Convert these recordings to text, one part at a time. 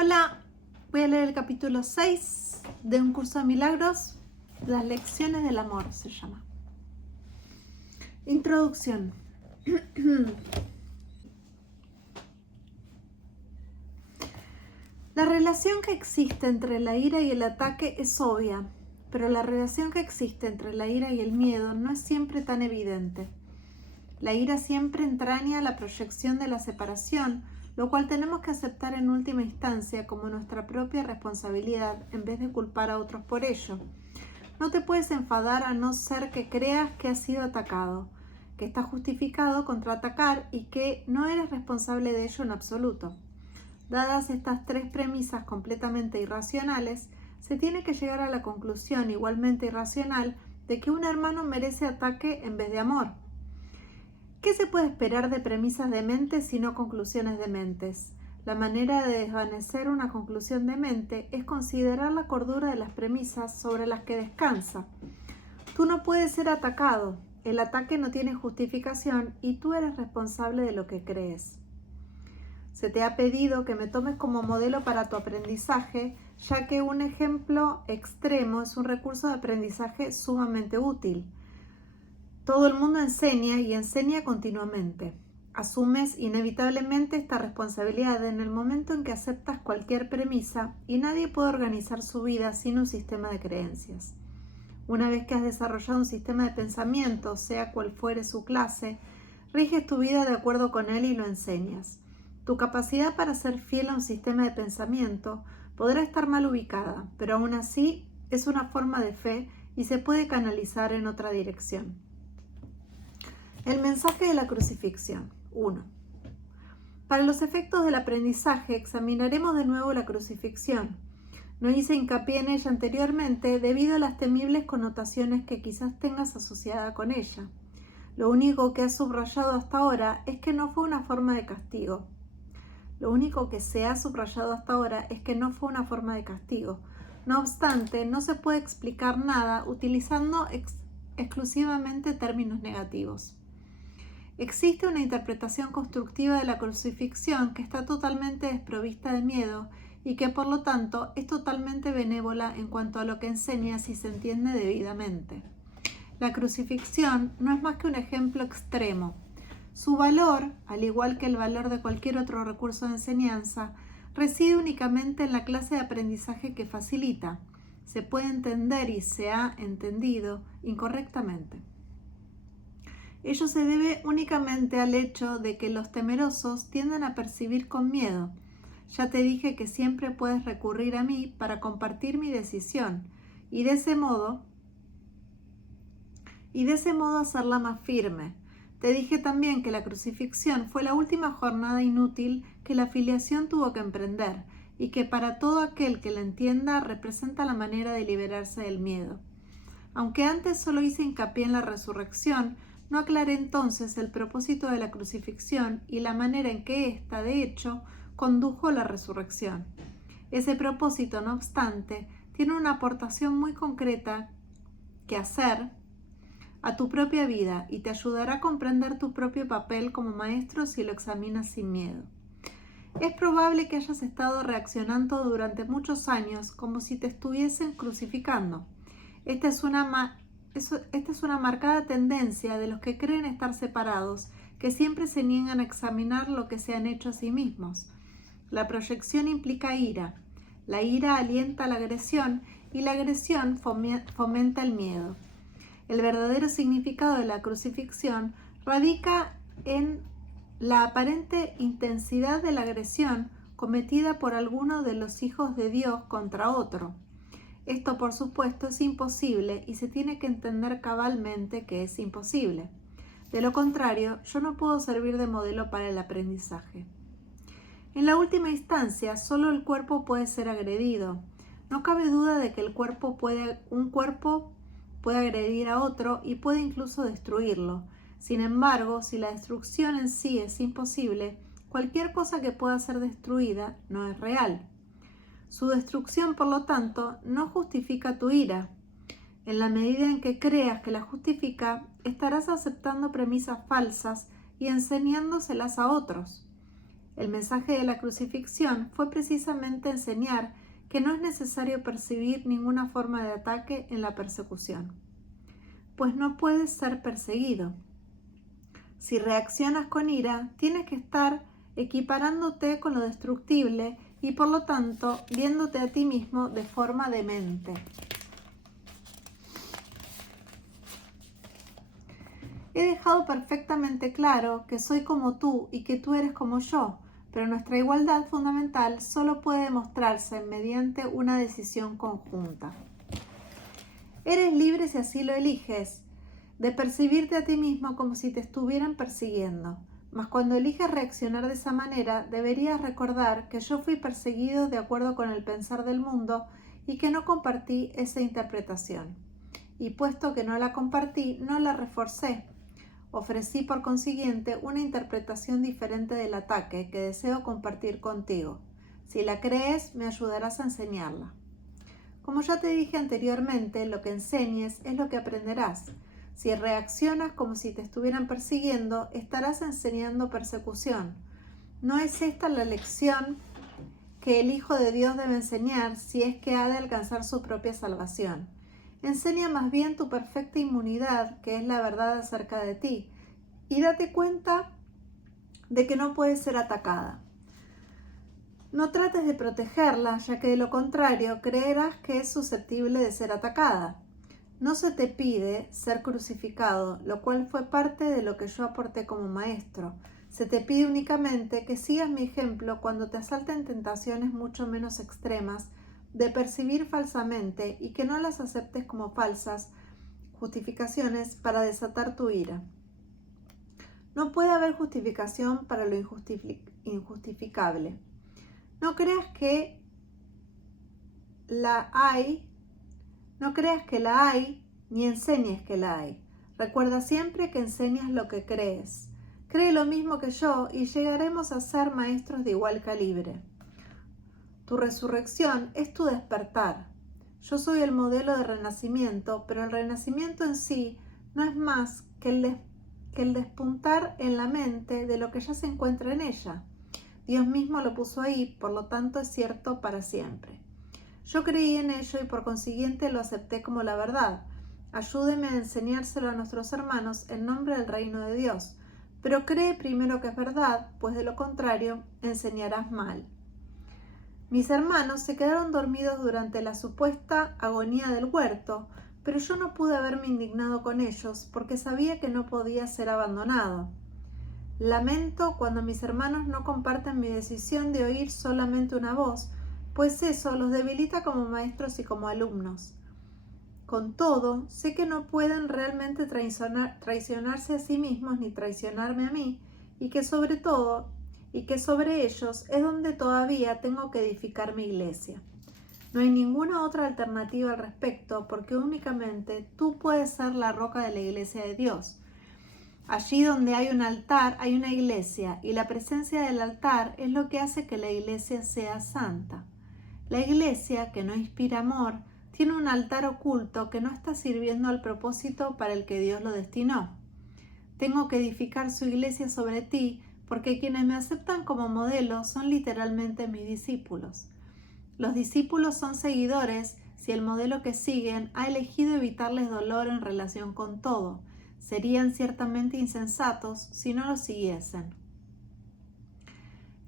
Hola, voy a leer el capítulo 6 de Un curso de milagros, las lecciones del amor se llama. Introducción. La relación que existe entre la ira y el ataque es obvia, pero la relación que existe entre la ira y el miedo no es siempre tan evidente. La ira siempre entraña la proyección de la separación, lo cual tenemos que aceptar en última instancia como nuestra propia responsabilidad en vez de culpar a otros por ello. No te puedes enfadar a no ser que creas que has sido atacado, que estás justificado contra atacar y que no eres responsable de ello en absoluto. Dadas estas tres premisas completamente irracionales, se tiene que llegar a la conclusión igualmente irracional de que un hermano merece ataque en vez de amor. ¿Qué se puede esperar de premisas dementes sino conclusiones dementes? La manera de desvanecer una conclusión demente es considerar la cordura de las premisas sobre las que descansa. Tú no puedes ser atacado, el ataque no tiene justificación y tú eres responsable de lo que crees. Se te ha pedido que me tomes como modelo para tu aprendizaje, ya que un ejemplo extremo es un recurso de aprendizaje sumamente útil. Todo el mundo enseña y enseña continuamente. Asumes inevitablemente esta responsabilidad en el momento en que aceptas cualquier premisa y nadie puede organizar su vida sin un sistema de creencias. Una vez que has desarrollado un sistema de pensamiento, sea cual fuere su clase, riges tu vida de acuerdo con él y lo enseñas. Tu capacidad para ser fiel a un sistema de pensamiento podrá estar mal ubicada, pero aún así es una forma de fe y se puede canalizar en otra dirección. El mensaje de la crucifixión. 1. Para los efectos del aprendizaje examinaremos de nuevo la crucifixión. No hice hincapié en ella anteriormente debido a las temibles connotaciones que quizás tengas asociada con ella. Lo único que has subrayado hasta ahora es que no fue una forma de castigo. Lo único que se ha subrayado hasta ahora es que no fue una forma de castigo. No obstante, no se puede explicar nada utilizando exclusivamente términos negativos. Existe una interpretación constructiva de la crucifixión que está totalmente desprovista de miedo y que por lo tanto es totalmente benévola en cuanto a lo que enseña si se entiende debidamente. La crucifixión no es más que un ejemplo extremo. Su valor, al igual que el valor de cualquier otro recurso de enseñanza, reside únicamente en la clase de aprendizaje que facilita. Se puede entender y se ha entendido incorrectamente. Ello se debe únicamente al hecho de que los temerosos tienden a percibir con miedo. Ya te dije que siempre puedes recurrir a mí para compartir mi decisión y de ese modo hacerla más firme. Te dije también que la crucifixión fue la última jornada inútil que la filiación tuvo que emprender y que para todo aquel que la entienda representa la manera de liberarse del miedo. Aunque antes solo hice hincapié en la resurrección, no aclaré entonces el propósito de la crucifixión y la manera en que ésta, de hecho, condujo a la resurrección. Ese propósito, no obstante, tiene una aportación muy concreta que hacer a tu propia vida y te ayudará a comprender tu propio papel como maestro si lo examinas sin miedo. Es probable que hayas estado reaccionando durante muchos años como si te estuviesen crucificando. Esta es una marcada tendencia de los que creen estar separados, que siempre se niegan a examinar lo que se han hecho a sí mismos. La proyección implica ira. La ira alienta la agresión y la agresión fomenta el miedo. El verdadero significado de la crucifixión radica en la aparente intensidad de la agresión cometida por alguno de los hijos de Dios contra otro. Esto, por supuesto, es imposible y se tiene que entender cabalmente que es imposible. De lo contrario, yo no puedo servir de modelo para el aprendizaje. En la última instancia, solo el cuerpo puede ser agredido. No cabe duda de que un cuerpo puede agredir a otro y puede incluso destruirlo. Sin embargo, si la destrucción en sí es imposible, cualquier cosa que pueda ser destruida no es real. Su destrucción, por lo tanto, no justifica tu ira. En la medida en que creas que la justifica, estarás aceptando premisas falsas y enseñándoselas a otros. El mensaje de la crucifixión fue precisamente enseñar que no es necesario percibir ninguna forma de ataque en la persecución, pues no puedes ser perseguido. Si reaccionas con ira, tienes que estar equiparándote con lo destructible y por lo tanto viéndote a ti mismo de forma demente. He dejado perfectamente claro que soy como tú y que tú eres como yo, pero nuestra igualdad fundamental solo puede demostrarse mediante una decisión conjunta. Eres libre, si así lo eliges, de percibirte a ti mismo como si te estuvieran persiguiendo. Mas cuando eliges reaccionar de esa manera, deberías recordar que yo fui perseguido de acuerdo con el pensar del mundo y que no compartí esa interpretación. Y puesto que no la compartí, no la reforcé. Ofrecí por consiguiente una interpretación diferente del ataque que deseo compartir contigo. Si la crees, me ayudarás a enseñarla. Como ya te dije anteriormente, lo que enseñes es lo que aprenderás. Si reaccionas como si te estuvieran persiguiendo, estarás enseñando persecución. ¿No es esta la lección que el Hijo de Dios debe enseñar si es que ha de alcanzar su propia salvación? Enseña más bien tu perfecta inmunidad, que es la verdad acerca de ti, y date cuenta de que no puedes ser atacada. No trates de protegerla, ya que de lo contrario creerás que es susceptible de ser atacada. No se te pide ser crucificado, lo cual fue parte de lo que yo aporté como maestro. Se te pide únicamente que sigas mi ejemplo cuando te asalten tentaciones mucho menos extremas de percibir falsamente y que no las aceptes como falsas justificaciones para desatar tu ira. No puede haber justificación para lo injustificable. No creas que la hay, ni enseñes que la hay. Recuerda siempre que enseñas lo que crees. Cree lo mismo que yo y llegaremos a ser maestros de igual calibre. Tu resurrección es tu despertar. Yo soy el modelo de renacimiento, pero el renacimiento en sí no es más que el despuntar en la mente de lo que ya se encuentra en ella. Dios mismo lo puso ahí, por lo tanto es cierto para siempre. Yo creí en ello y por consiguiente lo acepté como la verdad. Ayúdeme a enseñárselo a nuestros hermanos en nombre del reino de Dios. Pero cree primero que es verdad, pues de lo contrario enseñarás mal. Mis hermanos se quedaron dormidos durante la supuesta agonía del huerto, pero yo no pude haberme indignado con ellos porque sabía que no podía ser abandonado. Lamento cuando mis hermanos no comparten mi decisión de oír solamente una voz, pues eso los debilita como maestros y como alumnos. Con todo, sé que no pueden realmente traicionarse a sí mismos ni traicionarme a mí, y que sobre ellos es donde todavía tengo que edificar mi iglesia. No hay ninguna otra alternativa al respecto, porque únicamente tú puedes ser la roca de la iglesia de Dios. Allí donde hay un altar, hay una iglesia, y la presencia del altar es lo que hace que la iglesia sea santa. La iglesia, que no inspira amor, tiene un altar oculto que no está sirviendo al propósito para el que Dios lo destinó. Tengo que edificar su iglesia sobre ti, porque quienes me aceptan como modelo son literalmente mis discípulos. Los discípulos son seguidores si el modelo que siguen ha elegido evitarles dolor en relación con todo. Serían ciertamente insensatos si no lo siguiesen.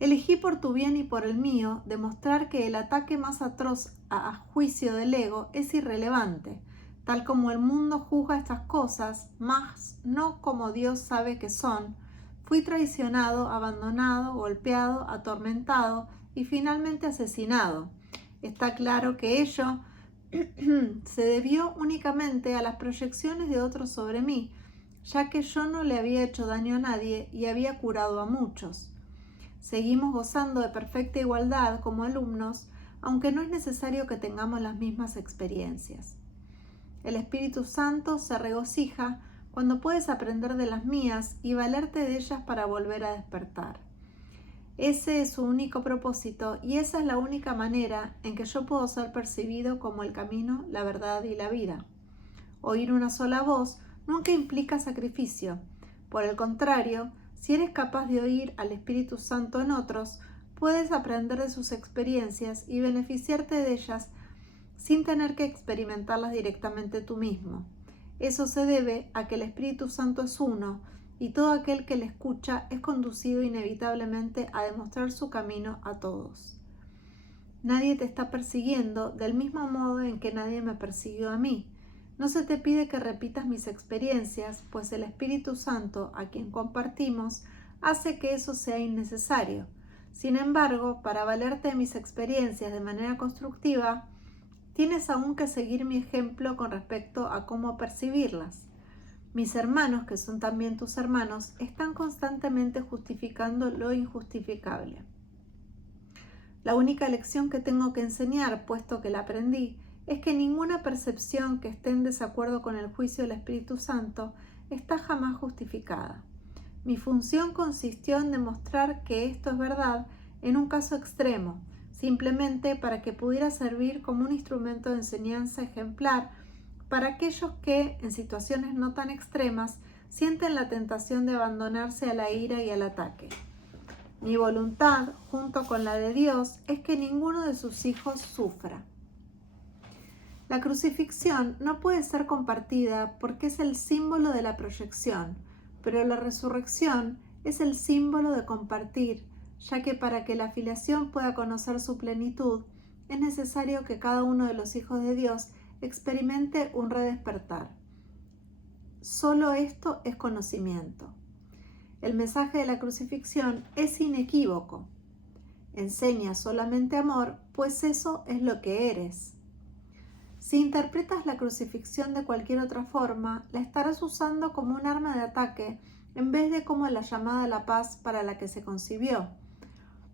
Elegí por tu bien y por el mío demostrar que el ataque más atroz a juicio del ego es irrelevante, tal como el mundo juzga estas cosas, mas no como Dios sabe que son. Fui traicionado, abandonado, golpeado, atormentado y finalmente asesinado. Está claro que ello se debió únicamente a las proyecciones de otros sobre mí, ya que yo no le había hecho daño a nadie y había curado a muchos. Seguimos gozando de perfecta igualdad como alumnos, aunque no es necesario que tengamos las mismas experiencias. El Espíritu Santo se regocija cuando puedes aprender de las mías y valerte de ellas para volver a despertar. Ese es su único propósito y esa es la única manera en que yo puedo ser percibido como el camino, la verdad y la vida. Oír una sola voz nunca implica sacrificio. Por el contrario, Si eres capaz de oír al Espíritu Santo en otros, puedes aprender de sus experiencias y beneficiarte de ellas sin tener que experimentarlas directamente tú mismo. Eso se debe a que el Espíritu Santo es uno y todo aquel que le escucha es conducido inevitablemente a demostrar su camino a todos. Nadie te está persiguiendo del mismo modo en que nadie me persiguió a mí. No se te pide que repitas mis experiencias, pues el Espíritu Santo, a quien compartimos, hace que eso sea innecesario. Sin embargo, para valerte de mis experiencias de manera constructiva, tienes aún que seguir mi ejemplo con respecto a cómo percibirlas. Mis hermanos, que son también tus hermanos, están constantemente justificando lo injustificable. La única lección que tengo que enseñar, puesto que la aprendí, es que ninguna percepción que esté en desacuerdo con el juicio del Espíritu Santo está jamás justificada. Mi función consistió en demostrar que esto es verdad en un caso extremo, simplemente para que pudiera servir como un instrumento de enseñanza ejemplar para aquellos que, en situaciones no tan extremas, sienten la tentación de abandonarse a la ira y al ataque. Mi voluntad, junto con la de Dios, es que ninguno de sus hijos sufra. La crucifixión no puede ser compartida porque es el símbolo de la proyección, pero la resurrección es el símbolo de compartir, ya que para que la filiación pueda conocer su plenitud, es necesario que cada uno de los hijos de Dios experimente un redespertar. Solo esto es conocimiento. El mensaje de la crucifixión es inequívoco. Enseña solamente amor, pues eso es lo que eres. Si interpretas la crucifixión de cualquier otra forma, la estarás usando como un arma de ataque en vez de como la llamada a la paz para la que se concibió.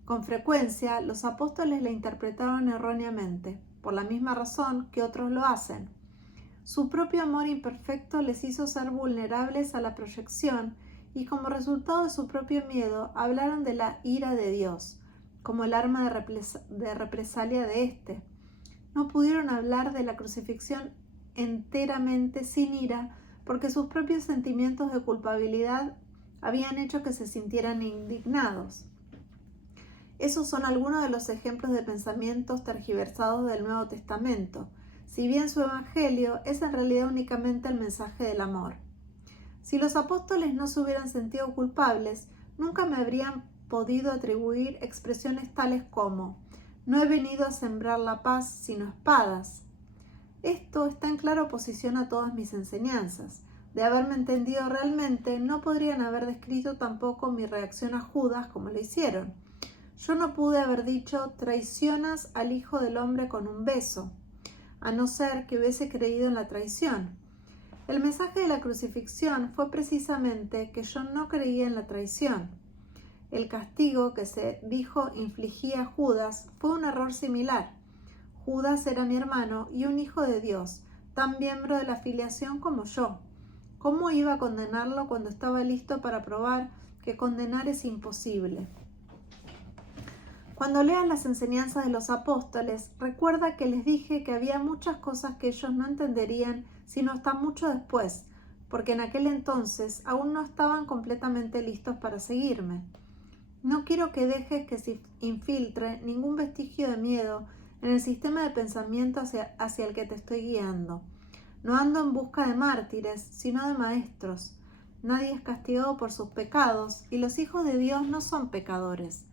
Con frecuencia, los apóstoles la interpretaron erróneamente, por la misma razón que otros lo hacen. Su propio amor imperfecto les hizo ser vulnerables a la proyección y como resultado de su propio miedo hablaron de la ira de Dios, como el arma de represalia de éste. No pudieron hablar de la crucifixión enteramente sin ira porque sus propios sentimientos de culpabilidad habían hecho que se sintieran indignados. Esos son algunos de los ejemplos de pensamientos tergiversados del Nuevo Testamento, si bien su evangelio es en realidad únicamente el mensaje del amor. Si los apóstoles no se hubieran sentido culpables, nunca me habrían podido atribuir expresiones tales como «No he venido a sembrar la paz, sino espadas». Esto está en clara oposición a todas mis enseñanzas. De haberme entendido realmente, no podrían haber descrito tampoco mi reacción a Judas como lo hicieron. Yo no pude haber dicho «traicionas al Hijo del Hombre con un beso», a no ser que hubiese creído en la traición. El mensaje de la crucifixión fue precisamente que yo no creía en la traición. El castigo que se dijo infligía a Judas fue un error similar. Judas era mi hermano y un hijo de Dios, tan miembro de la filiación como yo. ¿Cómo iba a condenarlo cuando estaba listo para probar que condenar es imposible? Cuando leas las enseñanzas de los apóstoles, recuerda que les dije que había muchas cosas que ellos no entenderían sino hasta mucho después, porque en aquel entonces aún no estaban completamente listos para seguirme. No quiero que dejes que se infiltre ningún vestigio de miedo en el sistema de pensamiento hacia el que te estoy guiando. No ando en busca de mártires, sino de maestros. Nadie es castigado por sus pecados y los hijos de Dios no son pecadores.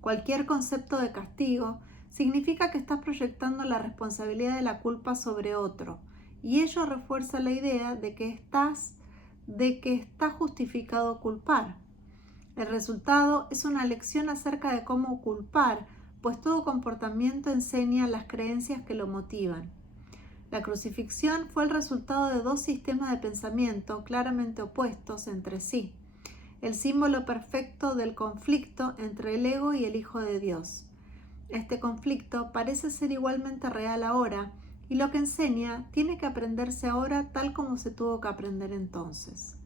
Cualquier concepto de castigo significa que estás proyectando la responsabilidad de la culpa sobre otro, y ello refuerza la idea de que está justificado culpar. El resultado es una lección acerca de cómo culpar, pues todo comportamiento enseña las creencias que lo motivan. La crucifixión fue el resultado de dos sistemas de pensamiento claramente opuestos entre sí, el símbolo perfecto del conflicto entre el ego y el Hijo de Dios. Este conflicto parece ser igualmente real ahora, y lo que enseña tiene que aprenderse ahora tal como se tuvo que aprender entonces.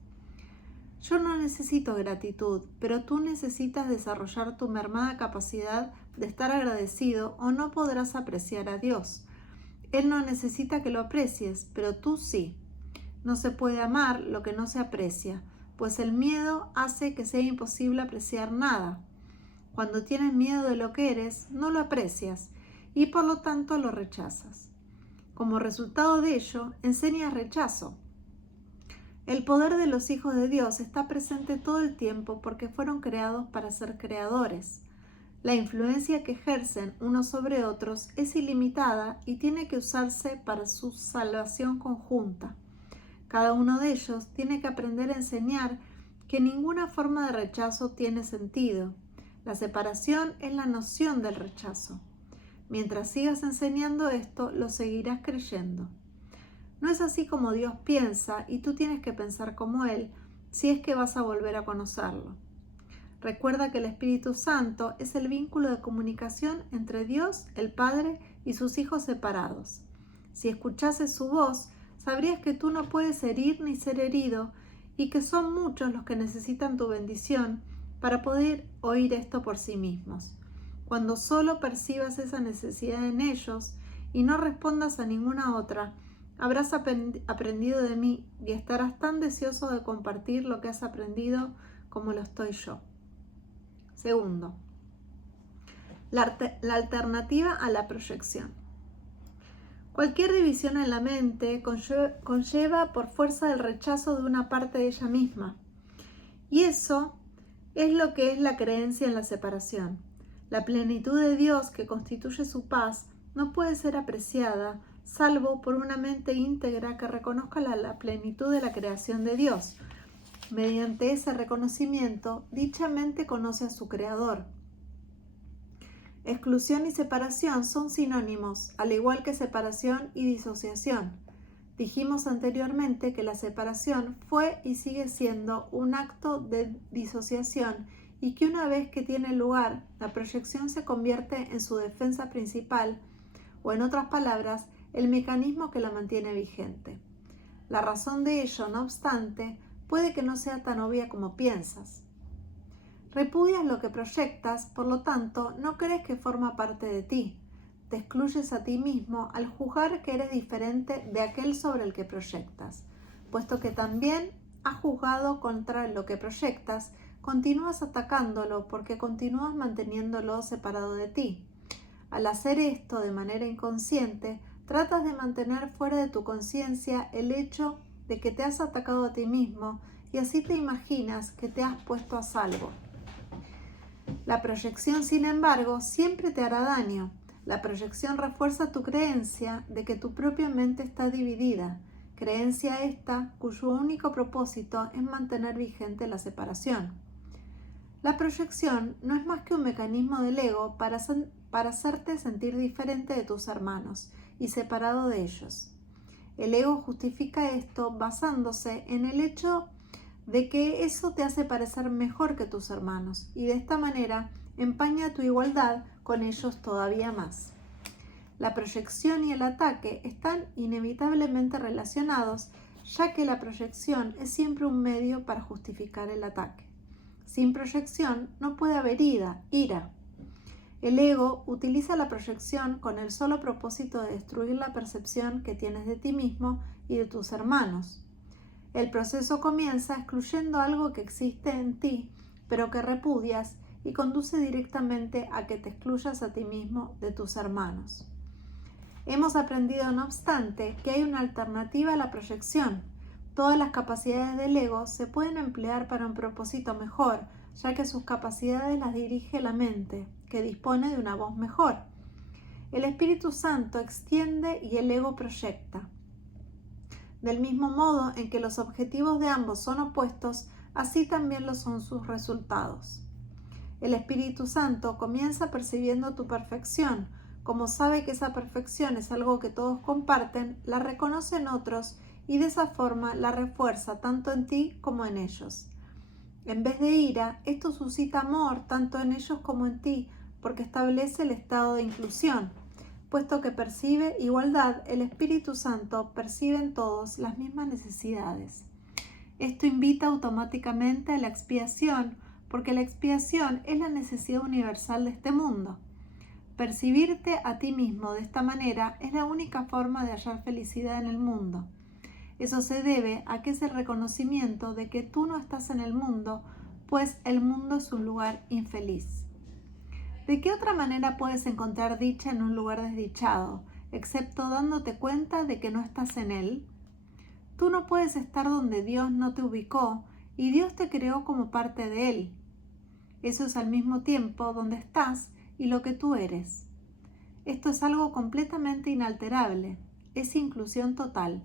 Yo no necesito gratitud, pero tú necesitas desarrollar tu mermada capacidad de estar agradecido o no podrás apreciar a Dios. Él no necesita que lo aprecies, pero tú sí. No se puede amar lo que no se aprecia. pues el miedo hace que sea imposible apreciar nada. Cuando tienes miedo de lo que eres, no lo aprecias y por lo tanto lo rechazas. Como resultado de ello, enseñas rechazo. El poder de los hijos de Dios está presente todo el tiempo porque fueron creados para ser creadores. La influencia que ejercen unos sobre otros es ilimitada y tiene que usarse para su salvación conjunta. Cada uno de ellos tiene que aprender a enseñar que ninguna forma de rechazo tiene sentido. La separación es la noción del rechazo. Mientras sigas enseñando esto, lo seguirás creyendo. No es así como Dios piensa y tú tienes que pensar como Él si es que vas a volver a conocerlo. Recuerda que el Espíritu Santo es el vínculo de comunicación entre Dios, el Padre, y sus hijos separados. Si escuchases su voz, sabrías que tú no puedes herir ni ser herido y que son muchos los que necesitan tu bendición para poder oír esto por sí mismos. Cuando solo percibas esa necesidad en ellos y no respondas a ninguna otra, habrás aprendido de mí y estarás tan deseoso de compartir lo que has aprendido como lo estoy yo. Segundo, la alternativa a la proyección. Cualquier división en la mente conlleva por fuerza el rechazo de una parte de ella misma. Y eso es lo que es la creencia en la separación. La plenitud de Dios que constituye su paz no puede ser apreciada salvo por una mente íntegra que reconozca la plenitud de la creación de Dios. Mediante ese reconocimiento, dicha mente conoce a su Creador. Exclusión y separación son sinónimos, al igual que separación y disociación. Dijimos anteriormente que la separación fue y sigue siendo un acto de disociación y que una vez que tiene lugar, la proyección se convierte en su defensa principal, o en otras palabras, el mecanismo que la mantiene vigente. La razón de ello, no obstante, puede que no sea tan obvia como piensas. Repudias lo que proyectas, por lo tanto, no crees que forma parte de ti. Te excluyes a ti mismo al juzgar que eres diferente de aquel sobre el que proyectas. Puesto que también has juzgado contra lo que proyectas, continúas atacándolo porque continúas manteniéndolo separado de ti. Al hacer esto de manera inconsciente, tratas de mantener fuera de tu conciencia el hecho de que te has atacado a ti mismo y así te imaginas que te has puesto a salvo. La proyección, sin embargo, siempre te hará daño. La proyección refuerza tu creencia de que tu propia mente está dividida, creencia esta cuyo único propósito es mantener vigente la separación. La proyección no es más que un mecanismo del ego para hacerte sentir diferente de tus hermanos y separado de ellos. El ego justifica esto basándose en el hecho de que eso te hace parecer mejor que tus hermanos y de esta manera empaña tu igualdad con ellos todavía más. La proyección y el ataque están inevitablemente relacionados, ya que la proyección es siempre un medio para justificar el ataque. Sin proyección no puede haber ira. El ego utiliza la proyección con el solo propósito de destruir la percepción que tienes de ti mismo y de tus hermanos. El proceso comienza excluyendo algo que existe en ti, pero que repudias, y conduce directamente a que te excluyas a ti mismo de tus hermanos. Hemos aprendido, no obstante, que hay una alternativa a la proyección. Todas las capacidades del ego se pueden emplear para un propósito mejor, ya que sus capacidades las dirige la mente, que dispone de una voz mejor. El Espíritu Santo extiende y el ego proyecta. Del mismo modo en que los objetivos de ambos son opuestos, así también lo son sus resultados. El Espíritu Santo comienza percibiendo tu perfección. Como sabe que esa perfección es algo que todos comparten, la reconoce en otros y de esa forma la refuerza tanto en ti como en ellos. En vez de ira, esto suscita amor tanto en ellos como en ti, porque establece el estado de inclusión. Puesto que percibe igualdad, el Espíritu Santo percibe en todos las mismas necesidades. Esto invita automáticamente a la expiación, porque la expiación es la necesidad universal de este mundo. Percibirte a ti mismo de esta manera es la única forma de hallar felicidad en el mundo. Eso se debe a que es el reconocimiento de que tú no estás en el mundo, pues el mundo es un lugar infeliz. ¿De qué otra manera puedes encontrar dicha en un lugar desdichado, excepto dándote cuenta de que no estás en él? Tú no puedes estar donde Dios no te ubicó y Dios te creó como parte de él. Eso es al mismo tiempo donde estás y lo que tú eres. Esto es algo completamente inalterable, es inclusión total.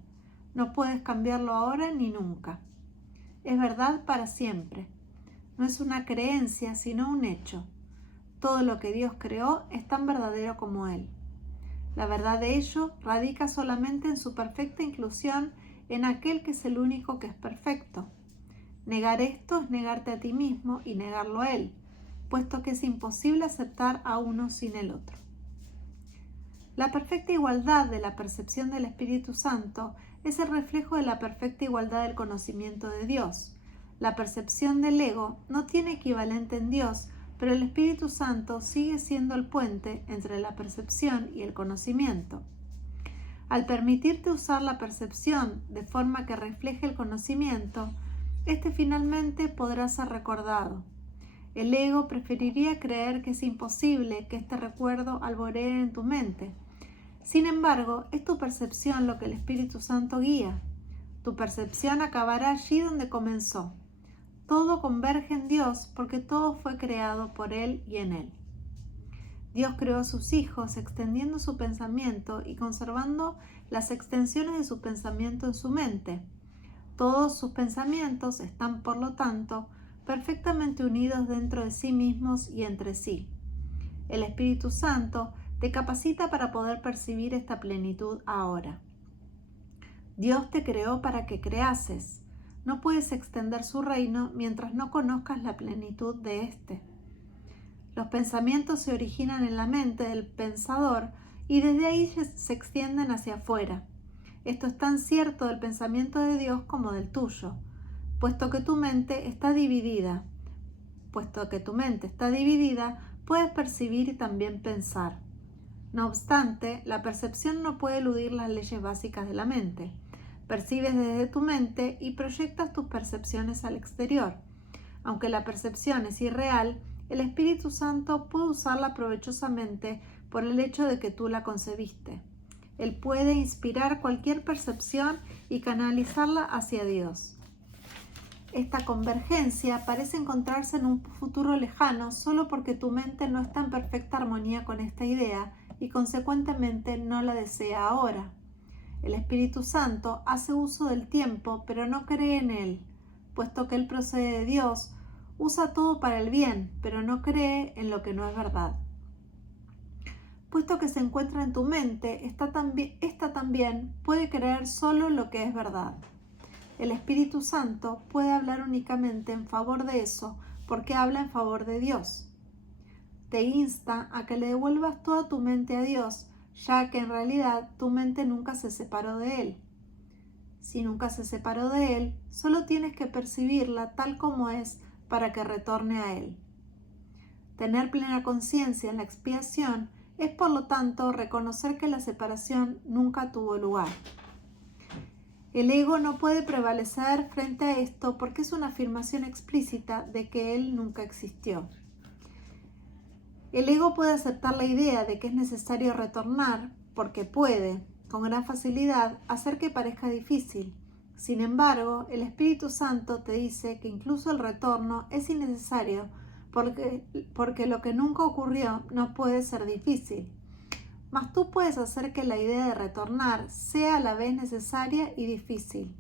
No puedes cambiarlo ahora ni nunca. Es verdad para siempre. No es una creencia, sino un hecho. Todo lo que Dios creó es tan verdadero como Él. La verdad de ello radica solamente en su perfecta inclusión en aquel que es el único que es perfecto. Negar esto es negarte a ti mismo y negarlo a Él, puesto que es imposible aceptar a uno sin el otro. La perfecta igualdad de la percepción del Espíritu Santo es el reflejo de la perfecta igualdad del conocimiento de Dios. La percepción del ego no tiene equivalente en Dios, pero el Espíritu Santo sigue siendo el puente entre la percepción y el conocimiento. Al permitirte usar la percepción de forma que refleje el conocimiento, este finalmente podrá ser recordado. El ego preferiría creer que es imposible que este recuerdo alboree en tu mente. Sin embargo, es tu percepción lo que el Espíritu Santo guía. Tu percepción acabará allí donde comenzó. Todo converge en Dios porque todo fue creado por Él y en Él. Dios creó a sus hijos extendiendo su pensamiento y conservando las extensiones de su pensamiento en su mente. Todos sus pensamientos están, por lo tanto, perfectamente unidos dentro de sí mismos y entre sí. El Espíritu Santo te capacita para poder percibir esta plenitud ahora. Dios te creó para que creases. No puedes extender su reino mientras no conozcas la plenitud de éste. Los pensamientos se originan en la mente del pensador y desde ahí se extienden hacia afuera. Esto es tan cierto del pensamiento de Dios como del tuyo, puesto que tu mente está dividida. Puedes percibir y también pensar. No obstante, la percepción no puede eludir las leyes básicas de la mente. Percibes desde tu mente y proyectas tus percepciones al exterior. Aunque la percepción es irreal, el Espíritu Santo puede usarla provechosamente por el hecho de que tú la concebiste. Él puede inspirar cualquier percepción y canalizarla hacia Dios. Esta convergencia parece encontrarse en un futuro lejano solo porque tu mente no está en perfecta armonía con esta idea y consecuentemente no la desea ahora. El Espíritu Santo hace uso del tiempo, pero no cree en él. Puesto que él procede de Dios, usa todo para el bien, pero no cree en lo que no es verdad. Puesto que se encuentra en tu mente, esta también puede creer solo lo que es verdad. El Espíritu Santo puede hablar únicamente en favor de eso, porque habla en favor de Dios. Te insta a que le devuelvas toda tu mente a Dios, ya que en realidad tu mente nunca se separó de Él. Si nunca se separó de Él, solo tienes que percibirla tal como es para que retorne a Él. Tener plena conciencia en la expiación es, por lo tanto, reconocer que la separación nunca tuvo lugar. El ego no puede prevalecer frente a esto porque es una afirmación explícita de que Él nunca existió. El ego puede aceptar la idea de que es necesario retornar porque puede, con gran facilidad, hacer que parezca difícil. Sin embargo, el Espíritu Santo te dice que incluso el retorno es innecesario porque lo que nunca ocurrió no puede ser difícil. Mas tú puedes hacer que la idea de retornar sea a la vez necesaria y difícil.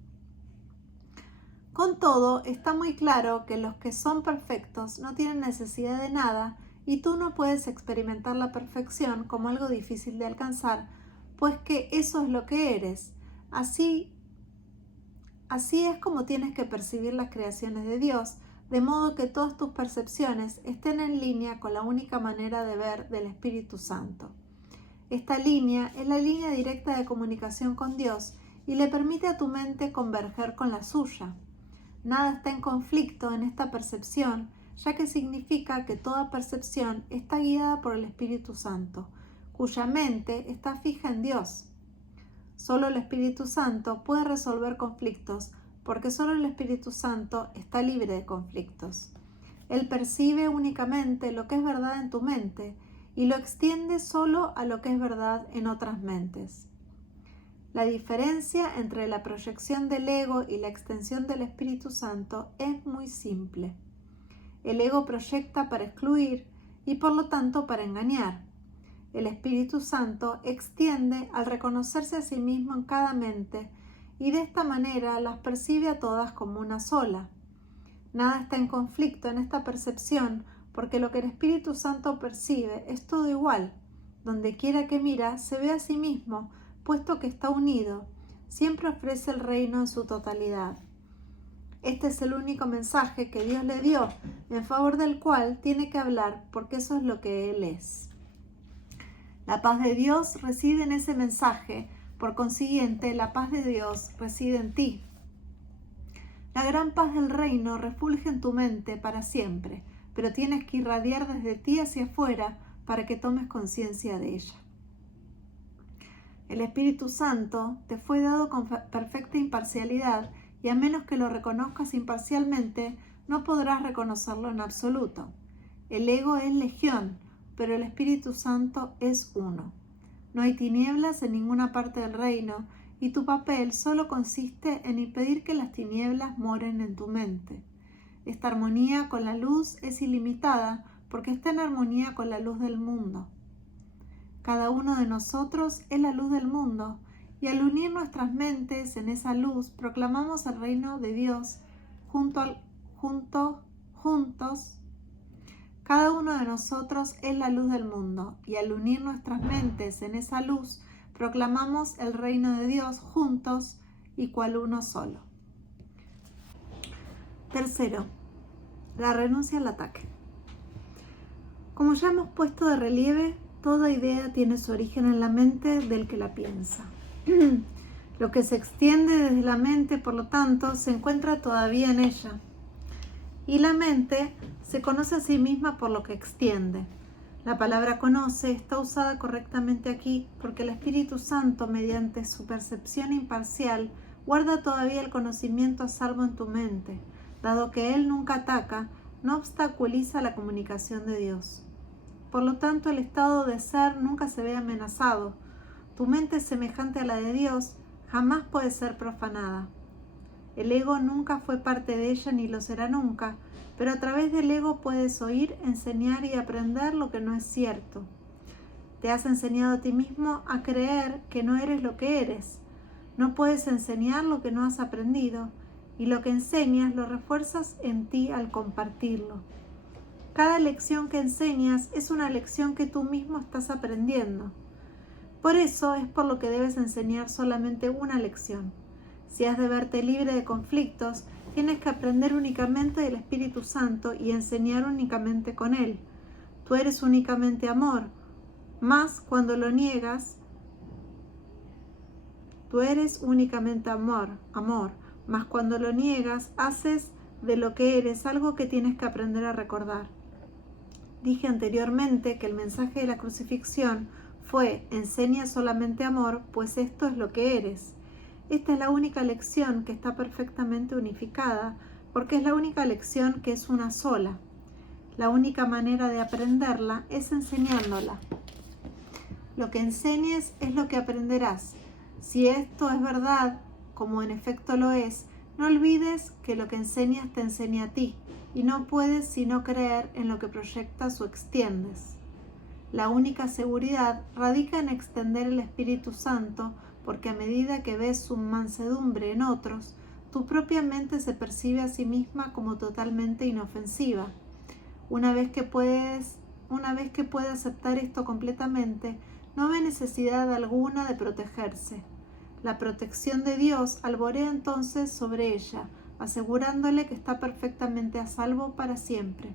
Con todo, está muy claro que los que son perfectos no tienen necesidad de nada y tú no puedes experimentar la perfección como algo difícil de alcanzar, pues que eso es lo que eres. Así es como tienes que percibir las creaciones de Dios, de modo que todas tus percepciones estén en línea con la única manera de ver del Espíritu Santo. Esta línea es la línea directa de comunicación con Dios y le permite a tu mente converger con la suya. Nada está en conflicto en esta percepción, ya que significa que toda percepción está guiada por el Espíritu Santo, cuya mente está fija en Dios. Solo el Espíritu Santo puede resolver conflictos, porque solo el Espíritu Santo está libre de conflictos. Él percibe únicamente lo que es verdad en tu mente y lo extiende solo a lo que es verdad en otras mentes. La diferencia entre la proyección del ego y la extensión del Espíritu Santo es muy simple. El ego proyecta para excluir y por lo tanto para engañar. El Espíritu Santo extiende al reconocerse a sí mismo en cada mente y de esta manera las percibe a todas como una sola. Nada está en conflicto en esta percepción porque lo que el Espíritu Santo percibe es todo igual. Donde quiera que mira se ve a sí mismo, puesto que está unido. Siempre ofrece el reino en su totalidad. Este es el único mensaje que Dios le dio, en favor del cual tiene que hablar, porque eso es lo que Él es. La paz de Dios reside en ese mensaje, por consiguiente, la paz de Dios reside en ti. La gran paz del reino refulge en tu mente para siempre, pero tienes que irradiar desde ti hacia afuera para que tomes conciencia de ella. El Espíritu Santo te fue dado con perfecta imparcialidad y a menos que lo reconozcas imparcialmente, no podrás reconocerlo en absoluto. El ego es legión, pero el Espíritu Santo es uno. No hay tinieblas en ninguna parte del reino y tu papel solo consiste en impedir que las tinieblas moren en tu mente. Esta armonía con la luz es ilimitada porque está en armonía con la luz del mundo. Cada uno de nosotros es la luz del mundo y al unir nuestras mentes en esa luz proclamamos el reino de Dios juntos. Cada uno de nosotros es la luz del mundo y al unir nuestras mentes en esa luz proclamamos el reino de Dios juntos y cual uno solo. Tercero, la renuncia al ataque. Como ya hemos puesto de relieve, toda idea tiene su origen en la mente del que la piensa. Lo que se extiende desde la mente, por lo tanto, se encuentra todavía en ella. Y la mente se conoce a sí misma por lo que extiende. La palabra conoce está usada correctamente aquí porque el Espíritu Santo, mediante su percepción imparcial, guarda todavía el conocimiento a salvo en tu mente. Dado que Él nunca ataca, no obstaculiza la comunicación de Dios. Por lo tanto, el estado de ser nunca se ve amenazado. Tu mente semejante a la de Dios jamás puede ser profanada. El ego nunca fue parte de ella ni lo será nunca, pero a través del ego puedes oír, enseñar y aprender lo que no es cierto. Te has enseñado a ti mismo a creer que no eres lo que eres. No puedes enseñar lo que no has aprendido, y lo que enseñas lo refuerzas en ti al compartirlo. Cada lección que enseñas es una lección que tú mismo estás aprendiendo. Por eso es por lo que debes enseñar solamente una lección. Si has de verte libre de conflictos, tienes que aprender únicamente del Espíritu Santo y enseñar únicamente con Él. Tú eres únicamente amor, mas cuando lo niegas, mas cuando lo niegas, haces de lo que eres algo que tienes que aprender a recordar. Dije anteriormente que el mensaje de la crucifixión fue: enseña solamente amor, pues esto es lo que eres. Esta es la única lección que está perfectamente unificada, porque es la única lección que es una sola. La única manera de aprenderla es enseñándola. Lo que enseñes es lo que aprenderás. Si esto es verdad, como en efecto lo es, no olvides que lo que enseñas te enseña a ti, y no puedes sino creer en lo que proyectas o extiendes. La única seguridad radica en extender el Espíritu Santo, porque a medida que ves su mansedumbre en otros, tu propia mente se percibe a sí misma como totalmente inofensiva. Una vez que puede aceptar esto completamente, no ve necesidad alguna de protegerse. La protección de Dios alborea entonces sobre ella, asegurándole que está perfectamente a salvo para siempre.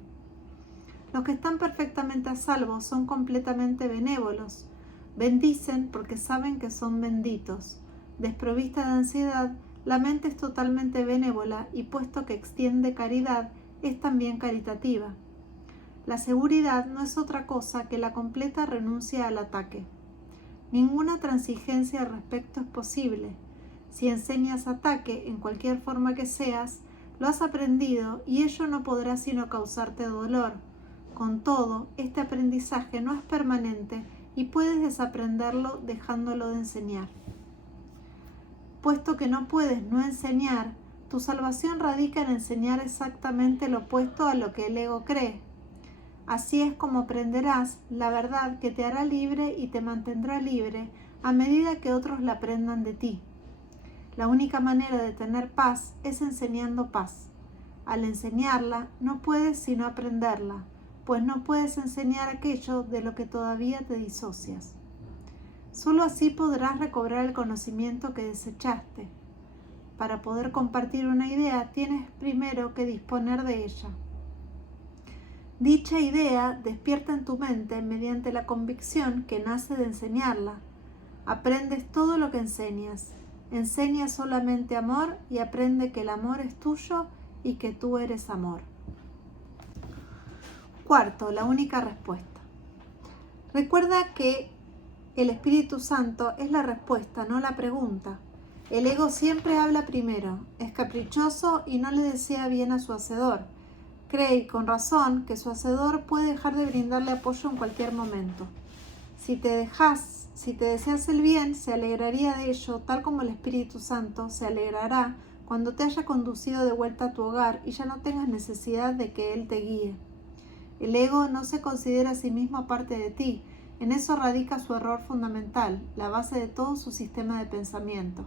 Los que están perfectamente a salvo son completamente benévolos. Bendicen porque saben que son benditos. Desprovista de ansiedad, la mente es totalmente benévola y puesto que extiende caridad, es también caritativa. La seguridad no es otra cosa que la completa renuncia al ataque. Ninguna transigencia al respecto es posible. Si enseñas ataque en cualquier forma que seas, lo has aprendido y ello no podrá sino causarte dolor. Con todo, este aprendizaje no es permanente y puedes desaprenderlo dejándolo de enseñar. Puesto que no puedes no enseñar, tu salvación radica en enseñar exactamente lo opuesto a lo que el ego cree. Así es como aprenderás la verdad que te hará libre y te mantendrá libre a medida que otros la aprendan de ti. La única manera de tener paz es enseñando paz. Al enseñarla, no puedes sino aprenderla, pues no puedes enseñar aquello de lo que todavía te disocias. Solo así podrás recobrar el conocimiento que desechaste. Para poder compartir una idea, tienes primero que disponer de ella. Dicha idea despierta en tu mente mediante la convicción que nace de enseñarla. Aprendes todo lo que enseñas. Enseña solamente amor y aprende que el amor es tuyo y que tú eres amor. Cuarto, la única respuesta. Recuerda que el Espíritu Santo es la respuesta, no la pregunta. El ego siempre habla primero, es caprichoso y no le desea bien a su hacedor. Cree, y con razón, que su hacedor puede dejar de brindarle apoyo en cualquier momento. Si te deseas el bien, se alegraría de ello, tal como el Espíritu Santo se alegrará cuando te haya conducido de vuelta a tu hogar y ya no tengas necesidad de que Él te guíe. El ego no se considera a sí mismo aparte de ti. En eso radica su error fundamental, la base de todo su sistema de pensamiento.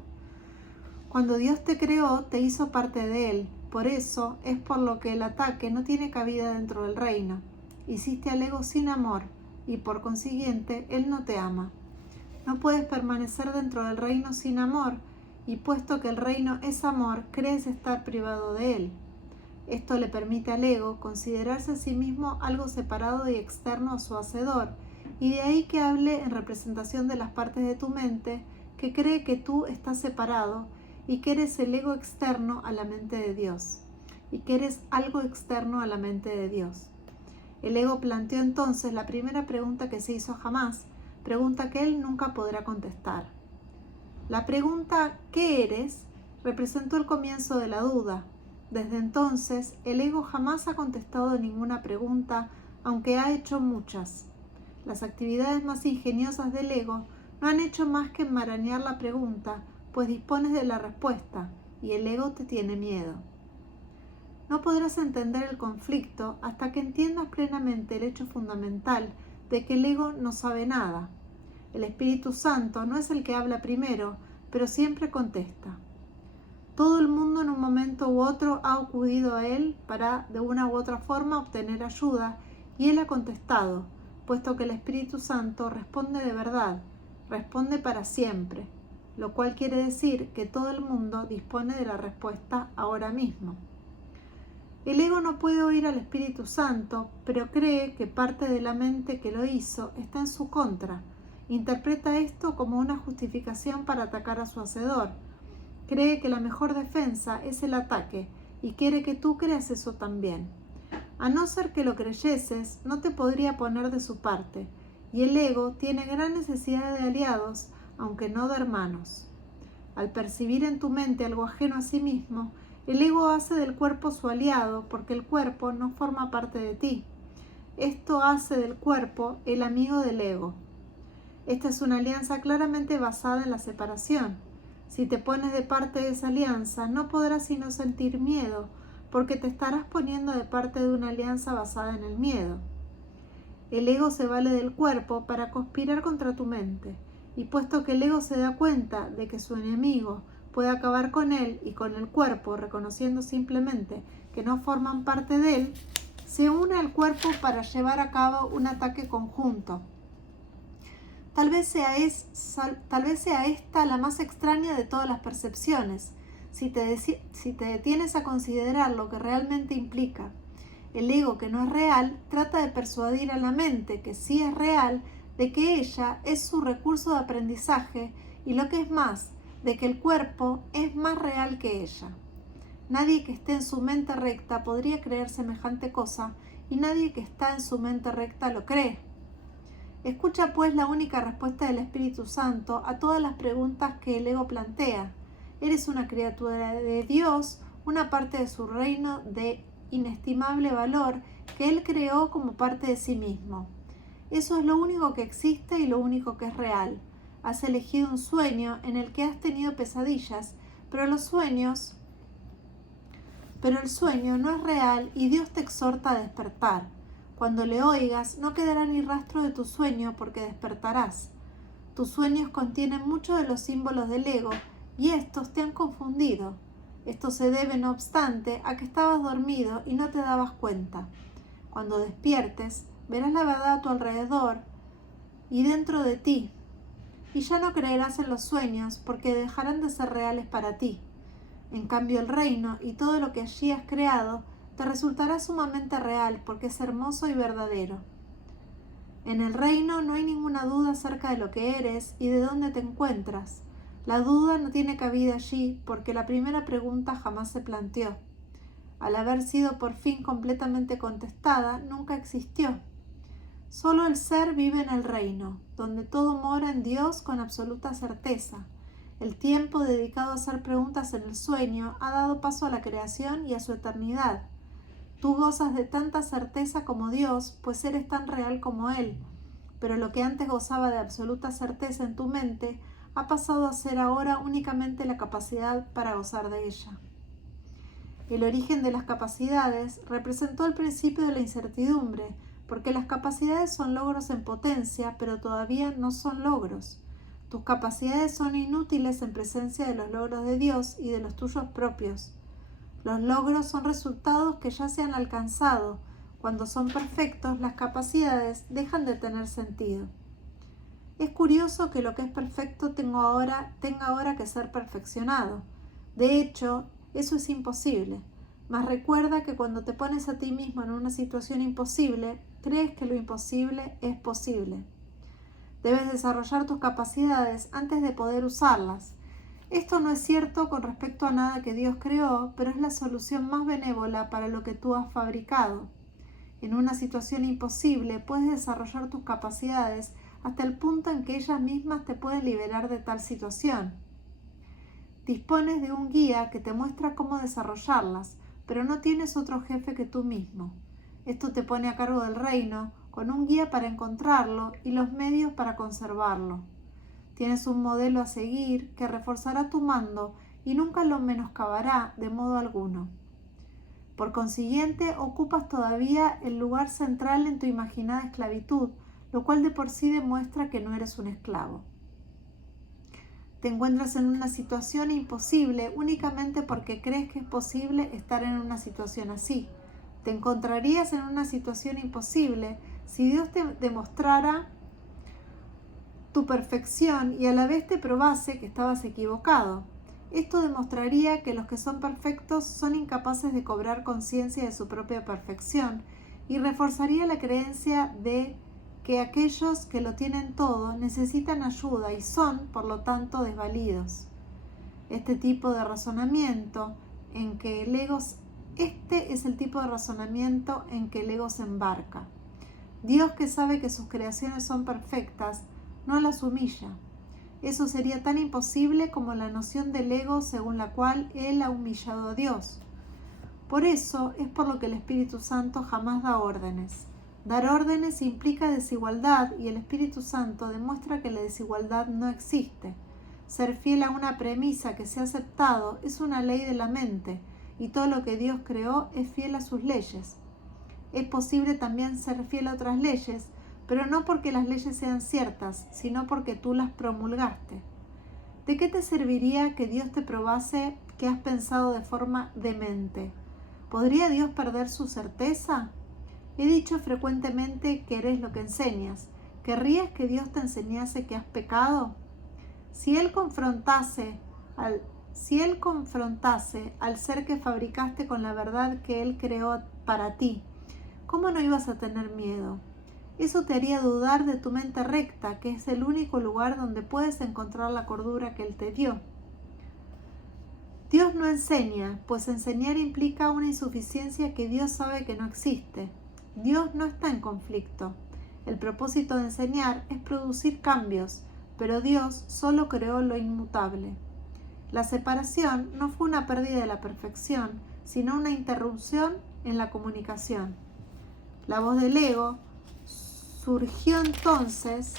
Cuando Dios te creó, te hizo parte de Él. Por eso es por lo que el ataque no tiene cabida dentro del reino. Hiciste al ego sin amor y por consiguiente Él no te ama. No puedes permanecer dentro del reino sin amor y puesto que el reino es amor, crees estar privado de Él. Esto le permite al ego considerarse a sí mismo algo separado y externo a su hacedor, y de ahí que hable en representación de las partes de tu mente que cree que tú estás separado y que eres el ego externo a la mente de Dios, y que eres algo externo a la mente de Dios. El ego planteó entonces la primera pregunta que se hizo jamás, pregunta que él nunca podrá contestar. La pregunta ¿qué eres? Representó el comienzo de la duda. Desde entonces, el ego jamás ha contestado ninguna pregunta, aunque ha hecho muchas. Las actividades más ingeniosas del ego no han hecho más que enmarañar la pregunta, pues dispones de la respuesta, y el ego te tiene miedo. No podrás entender el conflicto hasta que entiendas plenamente el hecho fundamental de que el ego no sabe nada. El Espíritu Santo no es el que habla primero, pero siempre contesta. Todo el mundo en un momento u otro ha acudido a él para, de una u otra forma, obtener ayuda, y él ha contestado, puesto que el Espíritu Santo responde de verdad, responde para siempre, lo cual quiere decir que todo el mundo dispone de la respuesta ahora mismo. El ego no puede oír al Espíritu Santo, pero cree que parte de la mente que lo hizo está en su contra. Interpreta esto como una justificación para atacar a su hacedor. Cree que la mejor defensa es el ataque y quiere que tú creas eso también. A no ser que lo creyeses, no te podría poner de su parte, y el ego tiene gran necesidad de aliados, aunque no de hermanos. Al percibir en tu mente algo ajeno a sí mismo, el ego hace del cuerpo su aliado porque el cuerpo no forma parte de ti. Esto hace del cuerpo el amigo del ego. Esta es una alianza claramente basada en la separación. Si te pones de parte de esa alianza, no podrás sino sentir miedo, porque te estarás poniendo de parte de una alianza basada en el miedo. El ego se vale del cuerpo para conspirar contra tu mente, y puesto que el ego se da cuenta de que su enemigo puede acabar con él y con el cuerpo, reconociendo simplemente que no forman parte de él, se une al cuerpo para llevar a cabo un ataque conjunto. Tal vez sea esta la más extraña de todas las percepciones, si te detienes a considerar lo que realmente implica. El ego que no es real trata de persuadir a la mente que sí es real de que ella es su recurso de aprendizaje y lo que es más, de que el cuerpo es más real que ella. Nadie que esté en su mente recta podría creer semejante cosa y nadie que está en su mente recta lo cree. Escucha pues la única respuesta del Espíritu Santo a todas las preguntas que el ego plantea. Eres una criatura de Dios, una parte de su reino de inestimable valor que Él creó como parte de sí mismo. Eso es lo único que existe y lo único que es real. Has elegido un sueño en el que has tenido pesadillas, pero el sueño no es real y Dios te exhorta a despertar. Cuando le oigas, no quedará ni rastro de tu sueño porque despertarás. Tus sueños contienen muchos de los símbolos del ego y estos te han confundido. Esto se debe, no obstante, a que estabas dormido y no te dabas cuenta. Cuando despiertes, verás la verdad a tu alrededor y dentro de ti, y ya no creerás en los sueños porque dejarán de ser reales para ti. En cambio, el reino y todo lo que allí has creado te resultará sumamente real porque es hermoso y verdadero. En el reino no hay ninguna duda acerca de lo que eres y de dónde te encuentras. La duda no tiene cabida allí porque la primera pregunta jamás se planteó. Al haber sido por fin completamente contestada, nunca existió. Solo el ser vive en el reino, donde todo mora en Dios con absoluta certeza. El tiempo dedicado a hacer preguntas en el sueño ha dado paso a la creación y a su eternidad. Tú gozas de tanta certeza como Dios, pues eres tan real como Él, pero lo que antes gozaba de absoluta certeza en tu mente ha pasado a ser ahora únicamente la capacidad para gozar de ella. El origen de las capacidades representó el principio de la incertidumbre, porque las capacidades son logros en potencia, pero todavía no son logros. Tus capacidades son inútiles en presencia de los logros de Dios y de los tuyos propios. Los logros son resultados que ya se han alcanzado. Cuando son perfectos, las capacidades dejan de tener sentido. Es curioso que lo que es perfecto tenga ahora que ser perfeccionado. De hecho, eso es imposible. Mas recuerda que cuando te pones a ti mismo en una situación imposible, crees que lo imposible es posible. Debes desarrollar tus capacidades antes de poder usarlas. Esto no es cierto con respecto a nada que Dios creó, pero es la solución más benévola para lo que tú has fabricado. En una situación imposible puedes desarrollar tus capacidades hasta el punto en que ellas mismas te pueden liberar de tal situación. Dispones de un guía que te muestra cómo desarrollarlas, pero no tienes otro jefe que tú mismo. Esto te pone a cargo del reino, con un guía para encontrarlo y los medios para conservarlo. Tienes un modelo a seguir que reforzará tu mando y nunca lo menoscabará de modo alguno. Por consiguiente, ocupas todavía el lugar central en tu imaginada esclavitud, lo cual de por sí demuestra que no eres un esclavo. Te encuentras en una situación imposible únicamente porque crees que es posible estar en una situación así. Te encontrarías en una situación imposible si Dios te demostrara tu perfección y a la vez te probase que estabas equivocado. Esto demostraría que los que son perfectos son incapaces de cobrar conciencia de su propia perfección y reforzaría la creencia de que aquellos que lo tienen todo necesitan ayuda y son, por lo tanto, desvalidos. Este es el tipo de razonamiento en que el ego se embarca. Dios, que sabe que sus creaciones son perfectas, no las humilla. Eso sería tan imposible como la noción del ego según la cual Él ha humillado a Dios. Por eso es por lo que el Espíritu Santo jamás da órdenes. Dar órdenes implica desigualdad y el Espíritu Santo demuestra que la desigualdad no existe. Ser fiel a una premisa que se ha aceptado es una ley de la mente y todo lo que Dios creó es fiel a sus leyes. Es posible también ser fiel a otras leyes, pero no porque las leyes sean ciertas, sino porque tú las promulgaste. ¿De qué te serviría que Dios te probase que has pensado de forma demente? ¿Podría Dios perder su certeza? He dicho frecuentemente que eres lo que enseñas. ¿Querrías que Dios te enseñase que has pecado? Si Él confrontase al ser que fabricaste con la verdad que Él creó para ti, ¿cómo no ibas a tener miedo? Eso te haría dudar de tu mente recta, que es el único lugar donde puedes encontrar la cordura que Él te dio. Dios no enseña, pues enseñar implica una insuficiencia que Dios sabe que no existe. Dios no está en conflicto. El propósito de enseñar es producir cambios, pero Dios solo creó lo inmutable. La separación no fue una pérdida de la perfección, sino una interrupción en la comunicación. La voz del ego surgió entonces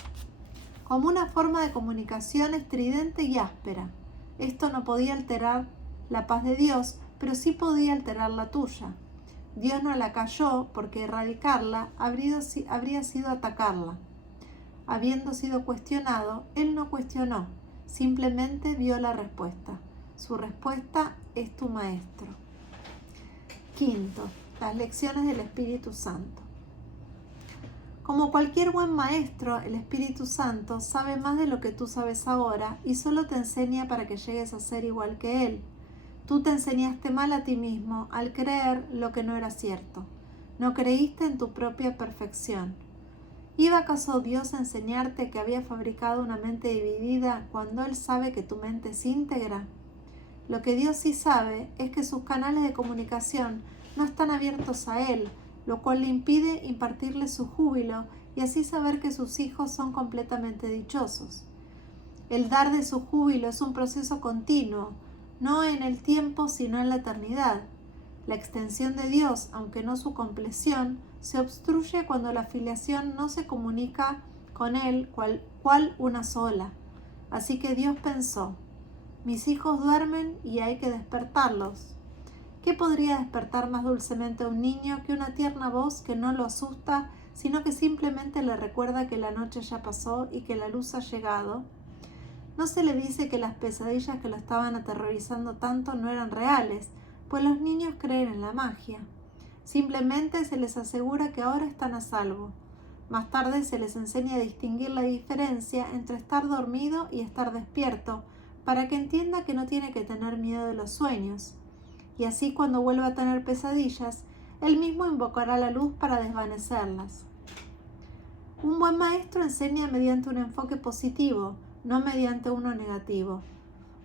como una forma de comunicación estridente y áspera. Esto no podía alterar la paz de Dios, pero sí podía alterar la tuya. Dios no la calló porque erradicarla habría sido atacarla. Habiendo sido cuestionado, Él no cuestionó, simplemente vio la respuesta. Su respuesta es tu maestro. Quinto, las lecciones del Espíritu Santo. Como cualquier buen maestro, el Espíritu Santo sabe más de lo que tú sabes ahora y solo te enseña para que llegues a ser igual que Él. Tú te enseñaste mal a ti mismo al creer lo que no era cierto. No creíste en tu propia perfección. ¿Iba acaso Dios a enseñarte que había fabricado una mente dividida cuando Él sabe que tu mente es íntegra? Lo que Dios sí sabe es que sus canales de comunicación no están abiertos a Él, lo cual le impide impartirle su júbilo y así saber que sus hijos son completamente dichosos. El dar de su júbilo es un proceso continuo, no en el tiempo sino en la eternidad. La extensión de Dios, aunque no su compleción, se obstruye cuando la filiación no se comunica con Él cual una sola. Así que Dios pensó, mis hijos duermen y hay que despertarlos. ¿Qué podría despertar más dulcemente a un niño que una tierna voz que no lo asusta, sino que simplemente le recuerda que la noche ya pasó y que la luz ha llegado? No se le dice que las pesadillas que lo estaban aterrorizando tanto no eran reales, pues los niños creen en la magia. Simplemente se les asegura que ahora están a salvo. Más tarde se les enseña a distinguir la diferencia entre estar dormido y estar despierto, para que entienda que no tiene que tener miedo de los sueños. Y así cuando vuelva a tener pesadillas, él mismo invocará la luz para desvanecerlas. Un buen maestro enseña mediante un enfoque positivo, no mediante uno negativo.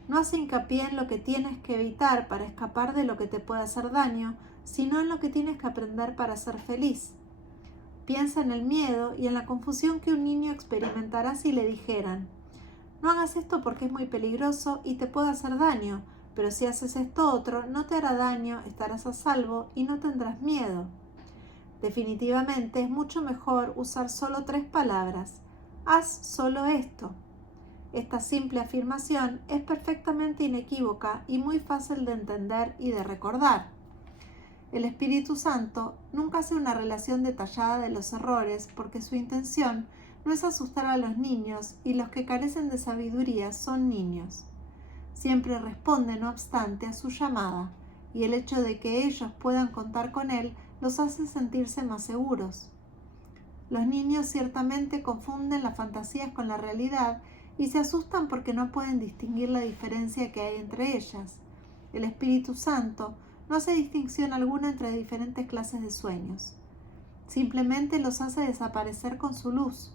No hace hincapié en lo que tienes que evitar para escapar de lo que te puede hacer daño, sino en lo que tienes que aprender para ser feliz. Piensa en el miedo y en la confusión que un niño experimentará si le dijeran: no hagas esto porque es muy peligroso y te puede hacer daño, pero si haces esto otro no te hará daño, estarás a salvo y no tendrás miedo. Definitivamente es mucho mejor usar solo 3 palabras. Haz solo esto. Esta simple afirmación es perfectamente inequívoca y muy fácil de entender y de recordar. El Espíritu Santo nunca hace una relación detallada de los errores porque su intención no es asustar a los niños y los que carecen de sabiduría son niños. Siempre responde, no obstante, a su llamada, y el hecho de que ellos puedan contar con él los hace sentirse más seguros. Los niños ciertamente confunden las fantasías con la realidad y se asustan porque no pueden distinguir la diferencia que hay entre ellas. El Espíritu Santo no hace distinción alguna entre diferentes clases de sueños. Simplemente los hace desaparecer con su luz.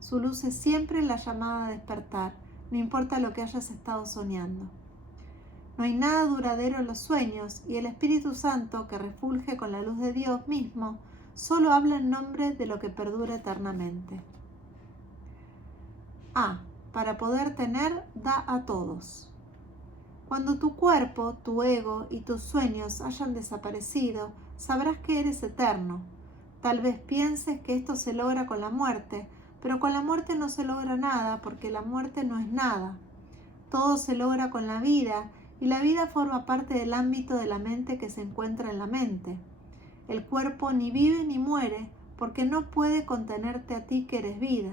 Su luz es siempre la llamada a despertar, no importa lo que hayas estado soñando. No hay nada duradero en los sueños y el Espíritu Santo, que refulge con la luz de Dios mismo, solo habla en nombre de lo que perdura eternamente. A. Para poder tener, da a todos. Cuando tu cuerpo, tu ego y tus sueños hayan desaparecido, sabrás que eres eterno. Tal vez pienses que esto se logra con la muerte, pero con la muerte no se logra nada porque la muerte no es nada. Todo se logra con la vida y la vida forma parte del ámbito de la mente que se encuentra en la mente. El cuerpo ni vive ni muere porque no puede contenerte a ti que eres vida.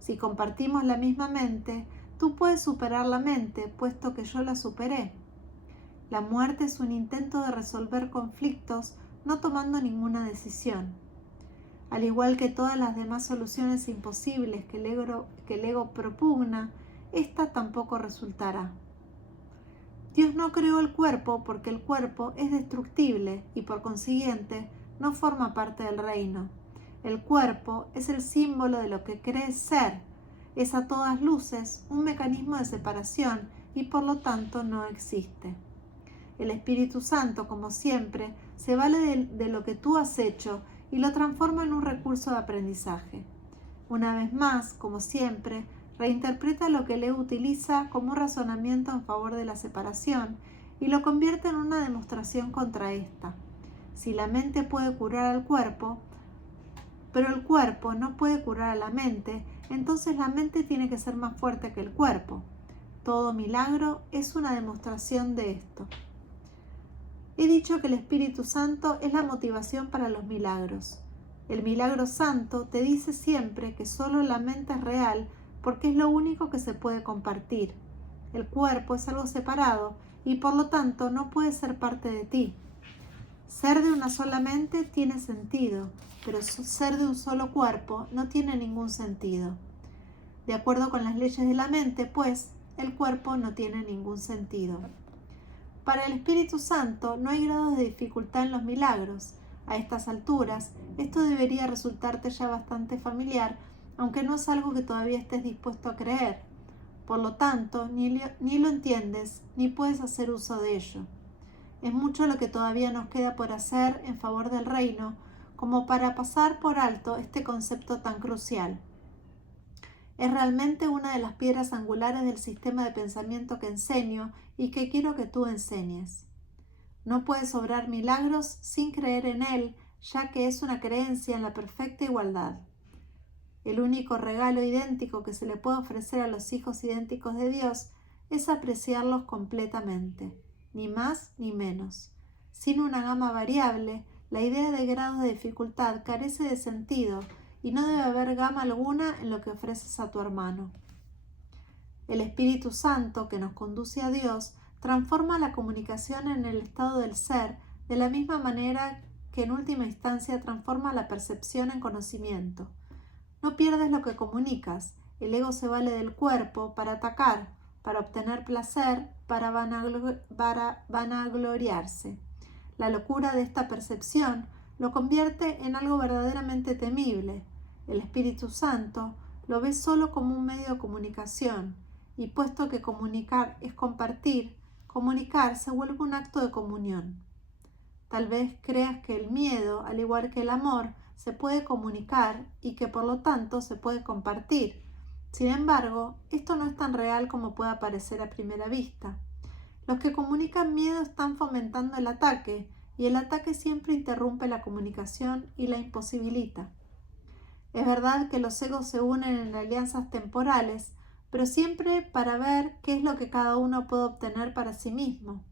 Si compartimos la misma mente, tú puedes superar la mente, puesto que yo la superé. La muerte es un intento de resolver conflictos no tomando ninguna decisión. Al igual que todas las demás soluciones imposibles que el ego propugna, esta tampoco resultará. Dios no creó el cuerpo porque el cuerpo es destructible y por consiguiente no forma parte del reino. El cuerpo es el símbolo de lo que crees ser. Es a todas luces un mecanismo de separación y por lo tanto no existe. El Espíritu Santo, como siempre, se vale de lo que tú has hecho y lo transforma en un recurso de aprendizaje. Una vez más, como siempre, reinterpreta lo que Leo utiliza como un razonamiento en favor de la separación y lo convierte en una demostración contra esta. Si la mente puede curar al cuerpo, pero el cuerpo no puede curar a la mente, entonces la mente tiene que ser más fuerte que el cuerpo. Todo milagro es una demostración de esto. He dicho que el Espíritu Santo es la motivación para los milagros. El milagro santo te dice siempre que solo la mente es real porque es lo único que se puede compartir. El cuerpo es algo separado y por lo tanto no puede ser parte de ti. Ser de una sola mente tiene sentido, pero ser de un solo cuerpo no tiene ningún sentido. De acuerdo con las leyes de la mente, pues, el cuerpo no tiene ningún sentido. Para el Espíritu Santo no hay grados de dificultad en los milagros. A estas alturas, esto debería resultarte ya bastante familiar, aunque no es algo que todavía estés dispuesto a creer. Por lo tanto, ni lo entiendes, ni puedes hacer uso de ello. Es mucho lo que todavía nos queda por hacer en favor del reino, como para pasar por alto este concepto tan crucial. Es realmente una de las piedras angulares del sistema de pensamiento que enseño y que quiero que tú enseñes. No puedes obrar milagros sin creer en él, ya que es una creencia en la perfecta igualdad. El único regalo idéntico que se le puede ofrecer a los hijos idénticos de Dios es apreciarlos completamente, ni más ni menos. Sin una gama variable, la idea de grados de dificultad carece de sentido y no debe haber gama alguna en lo que ofreces a tu hermano. El Espíritu Santo, que nos conduce a Dios, transforma la comunicación en el estado del ser de la misma manera que en última instancia transforma la percepción en conocimiento. No pierdes lo que comunicas. El ego se vale del cuerpo para atacar, para obtener placer, para vanagloriarse. La locura de esta percepción lo convierte en algo verdaderamente temible. El Espíritu Santo lo ve solo como un medio de comunicación, y puesto que comunicar es compartir, comunicar se vuelve un acto de comunión. Tal vez creas que el miedo, al igual que el amor, se puede comunicar y que por lo tanto se puede compartir. Sin embargo, esto no es tan real como puede parecer a primera vista. Los que comunican miedo están fomentando el ataque, y el ataque siempre interrumpe la comunicación y la imposibilita. Es verdad que los egos se unen en alianzas temporales, pero siempre para ver qué es lo que cada uno puede obtener para sí mismo.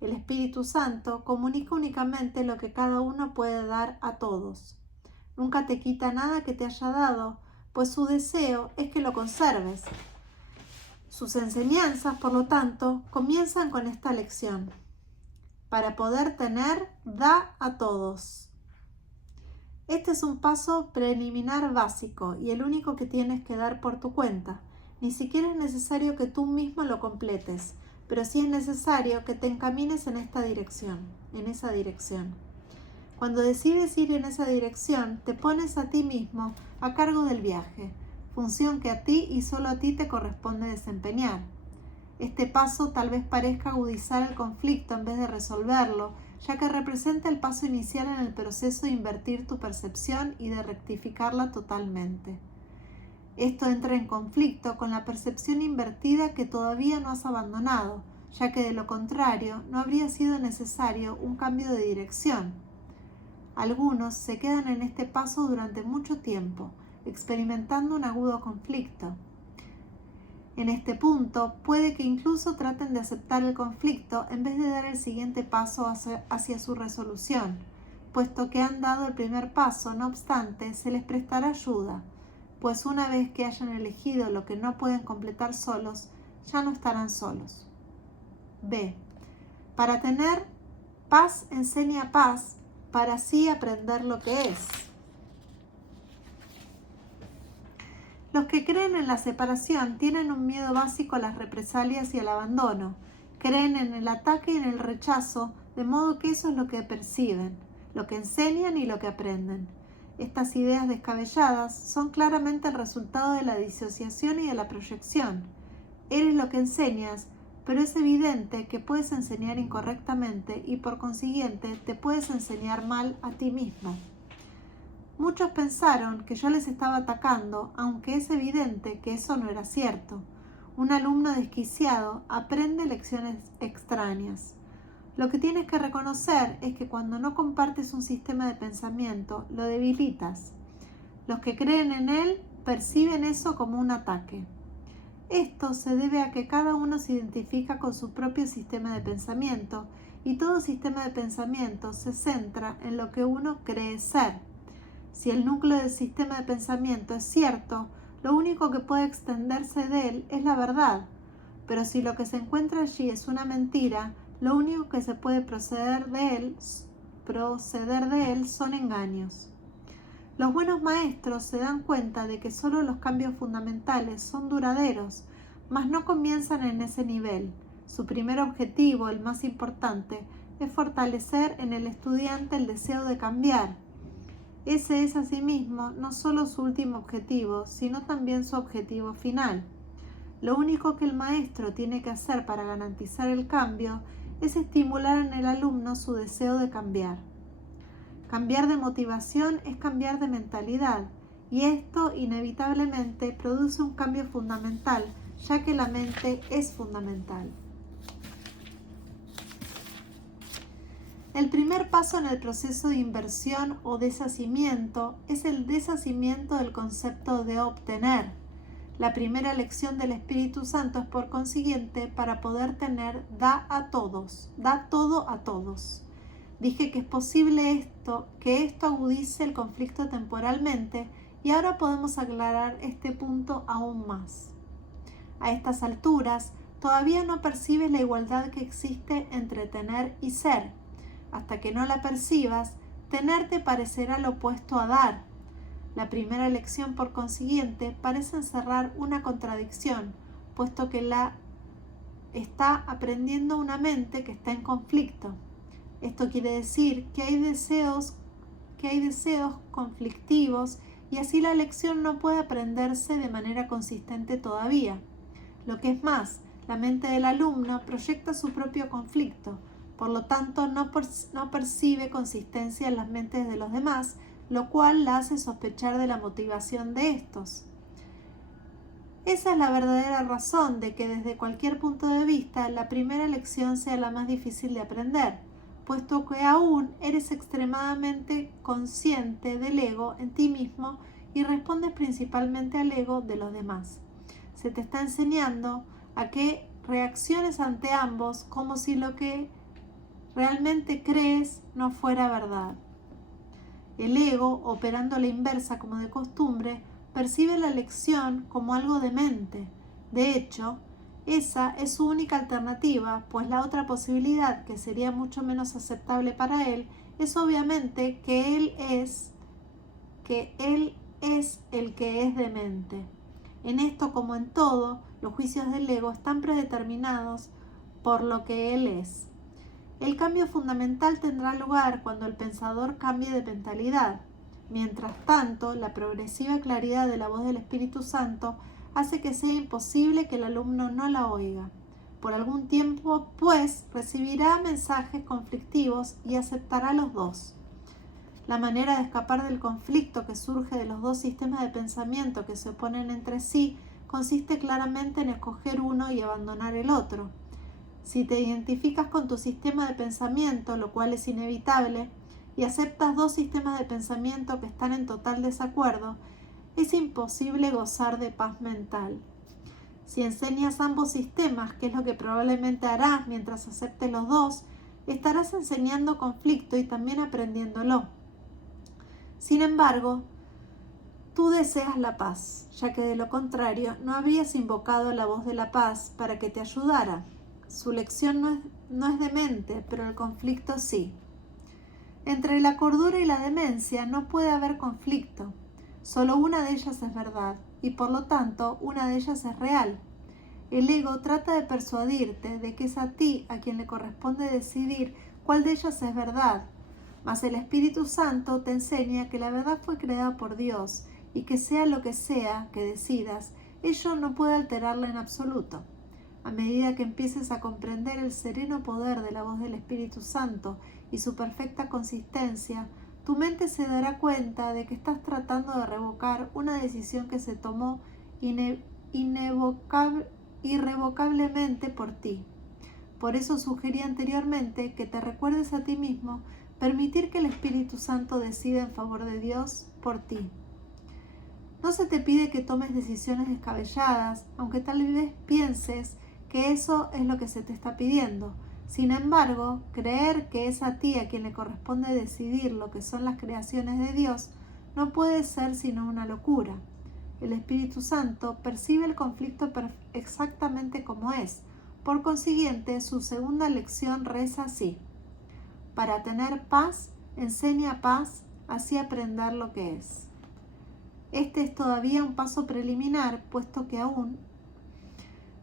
El Espíritu Santo comunica únicamente lo que cada uno puede dar a todos. Nunca te quita nada que te haya dado, pues su deseo es que lo conserves. Sus enseñanzas, por lo tanto, comienzan con esta lección. Para poder tener, da a todos. Este es un paso preliminar básico y el único que tienes que dar por tu cuenta. Ni siquiera es necesario que tú mismo lo completes, pero sí es necesario que te encamines en esa dirección. Cuando decides ir en esa dirección, te pones a ti mismo a cargo del viaje, función que a ti y solo a ti te corresponde desempeñar. Este paso tal vez parezca agudizar el conflicto en vez de resolverlo, ya que representa el paso inicial en el proceso de invertir tu percepción y de rectificarla totalmente. Esto entra en conflicto con la percepción invertida que todavía no has abandonado, ya que de lo contrario no habría sido necesario un cambio de dirección. Algunos se quedan en este paso durante mucho tiempo, experimentando un agudo conflicto. En este punto, puede que incluso traten de aceptar el conflicto en vez de dar el siguiente paso hacia su resolución. Puesto que han dado el primer paso, no obstante, se les prestará ayuda, pues una vez que hayan elegido lo que no pueden completar solos, ya no estarán solos. B. Para tener paz, enseña paz, para así aprender lo que es. Los que creen en la separación tienen un miedo básico a las represalias y al abandono. Creen en el ataque y en el rechazo, de modo que eso es lo que perciben, lo que enseñan y lo que aprenden. Estas ideas descabelladas son claramente el resultado de la disociación y de la proyección. Eres lo que enseñas, pero es evidente que puedes enseñar incorrectamente y por consiguiente te puedes enseñar mal a ti mismo. Muchos pensaron que yo les estaba atacando, aunque es evidente que eso no era cierto. Un alumno desquiciado aprende lecciones extrañas. Lo que tienes que reconocer es que cuando no compartes un sistema de pensamiento, lo debilitas. Los que creen en él perciben eso como un ataque. Esto se debe a que cada uno se identifica con su propio sistema de pensamiento y todo sistema de pensamiento se centra en lo que uno cree ser. Si el núcleo del sistema de pensamiento es cierto, lo único que puede extenderse de él es la verdad. Pero si lo que se encuentra allí es una mentira, lo único que se puede proceder de él son engaños. Los buenos maestros se dan cuenta de que solo los cambios fundamentales son duraderos, mas no comienzan en ese nivel. Su primer objetivo, el más importante, es fortalecer en el estudiante el deseo de cambiar. Ese es asimismo no solo su último objetivo, sino también su objetivo final. Lo único que el maestro tiene que hacer para garantizar el cambio es estimular en el alumno su deseo de cambiar. Cambiar de motivación es cambiar de mentalidad, y esto inevitablemente produce un cambio fundamental, ya que la mente es fundamental. El primer paso en el proceso de inversión o deshacimiento es el deshacimiento del concepto de obtener. La primera lección del Espíritu Santo es, por consiguiente, para poder tener, da todo a todos. Dije que es posible que esto agudice el conflicto temporalmente, y ahora podemos aclarar este punto aún más. A estas alturas, todavía no percibes la igualdad que existe entre tener y ser. Hasta que no la percibas, tener te parecerá lo opuesto a dar. La primera lección, por consiguiente, parece encerrar una contradicción, puesto que la está aprendiendo una mente que está en conflicto. Esto quiere decir que hay deseos conflictivos, y así la lección no puede aprenderse de manera consistente todavía. Lo que es más, la mente del alumno proyecta su propio conflicto. Por lo tanto, no percibe consistencia en las mentes de los demás, lo cual la hace sospechar de la motivación de estos. Esa es la verdadera razón de que desde cualquier punto de vista la primera lección sea la más difícil de aprender, puesto que aún eres extremadamente consciente del ego en ti mismo y respondes principalmente al ego de los demás. Se te está enseñando a que reacciones ante ambos como si lo que realmente crees no fuera verdad. El ego, operando a la inversa como de costumbre, percibe la lección como algo demente. De hecho, esa es su única alternativa, pues la otra posibilidad, que sería mucho menos aceptable para él, es obviamente que él es el que es demente. En esto, como en todo, los juicios del ego están predeterminados por lo que él es. El cambio fundamental tendrá lugar cuando el pensador cambie de mentalidad. Mientras tanto, la progresiva claridad de la voz del Espíritu Santo hace que sea imposible que el alumno no la oiga. Por algún tiempo, pues, recibirá mensajes conflictivos y aceptará los dos. La manera de escapar del conflicto que surge de los dos sistemas de pensamiento que se oponen entre sí consiste claramente en escoger uno y abandonar el otro. Si te identificas con tu sistema de pensamiento, lo cual es inevitable, y aceptas dos sistemas de pensamiento que están en total desacuerdo, es imposible gozar de paz mental. Si enseñas ambos sistemas, que es lo que probablemente harás mientras aceptes los dos, estarás enseñando conflicto y también aprendiéndolo. Sin embargo, tú deseas la paz, ya que de lo contrario no habrías invocado la voz de la paz para que te ayudara. Su lección no es demente, pero el conflicto sí. Entre la cordura y la demencia no puede haber conflicto. Solo una de ellas es verdad, y por lo tanto una de ellas es real. El ego trata de persuadirte de que es a ti a quien le corresponde decidir cuál de ellas es verdad, mas el Espíritu Santo te enseña que la verdad fue creada por Dios y que sea lo que sea que decidas, ello no puede alterarla en absoluto. A medida que empieces a comprender el sereno poder de la voz del Espíritu Santo y su perfecta consistencia, tu mente se dará cuenta de que estás tratando de revocar una decisión que se tomó irrevocablemente por ti. Por eso sugerí anteriormente que te recuerdes a ti mismo permitir que el Espíritu Santo decida en favor de Dios por ti. No se te pide que tomes decisiones descabelladas, aunque tal vez pienses que eso es lo que se te está pidiendo. Sin embargo, creer que es a ti a quien le corresponde decidir lo que son las creaciones de Dios no puede ser sino una locura. El Espíritu Santo percibe el conflicto exactamente como es. Por consiguiente, su segunda lección reza así: para tener paz, enseña paz, así aprender lo que es. Este es todavía un paso preliminar, puesto que aún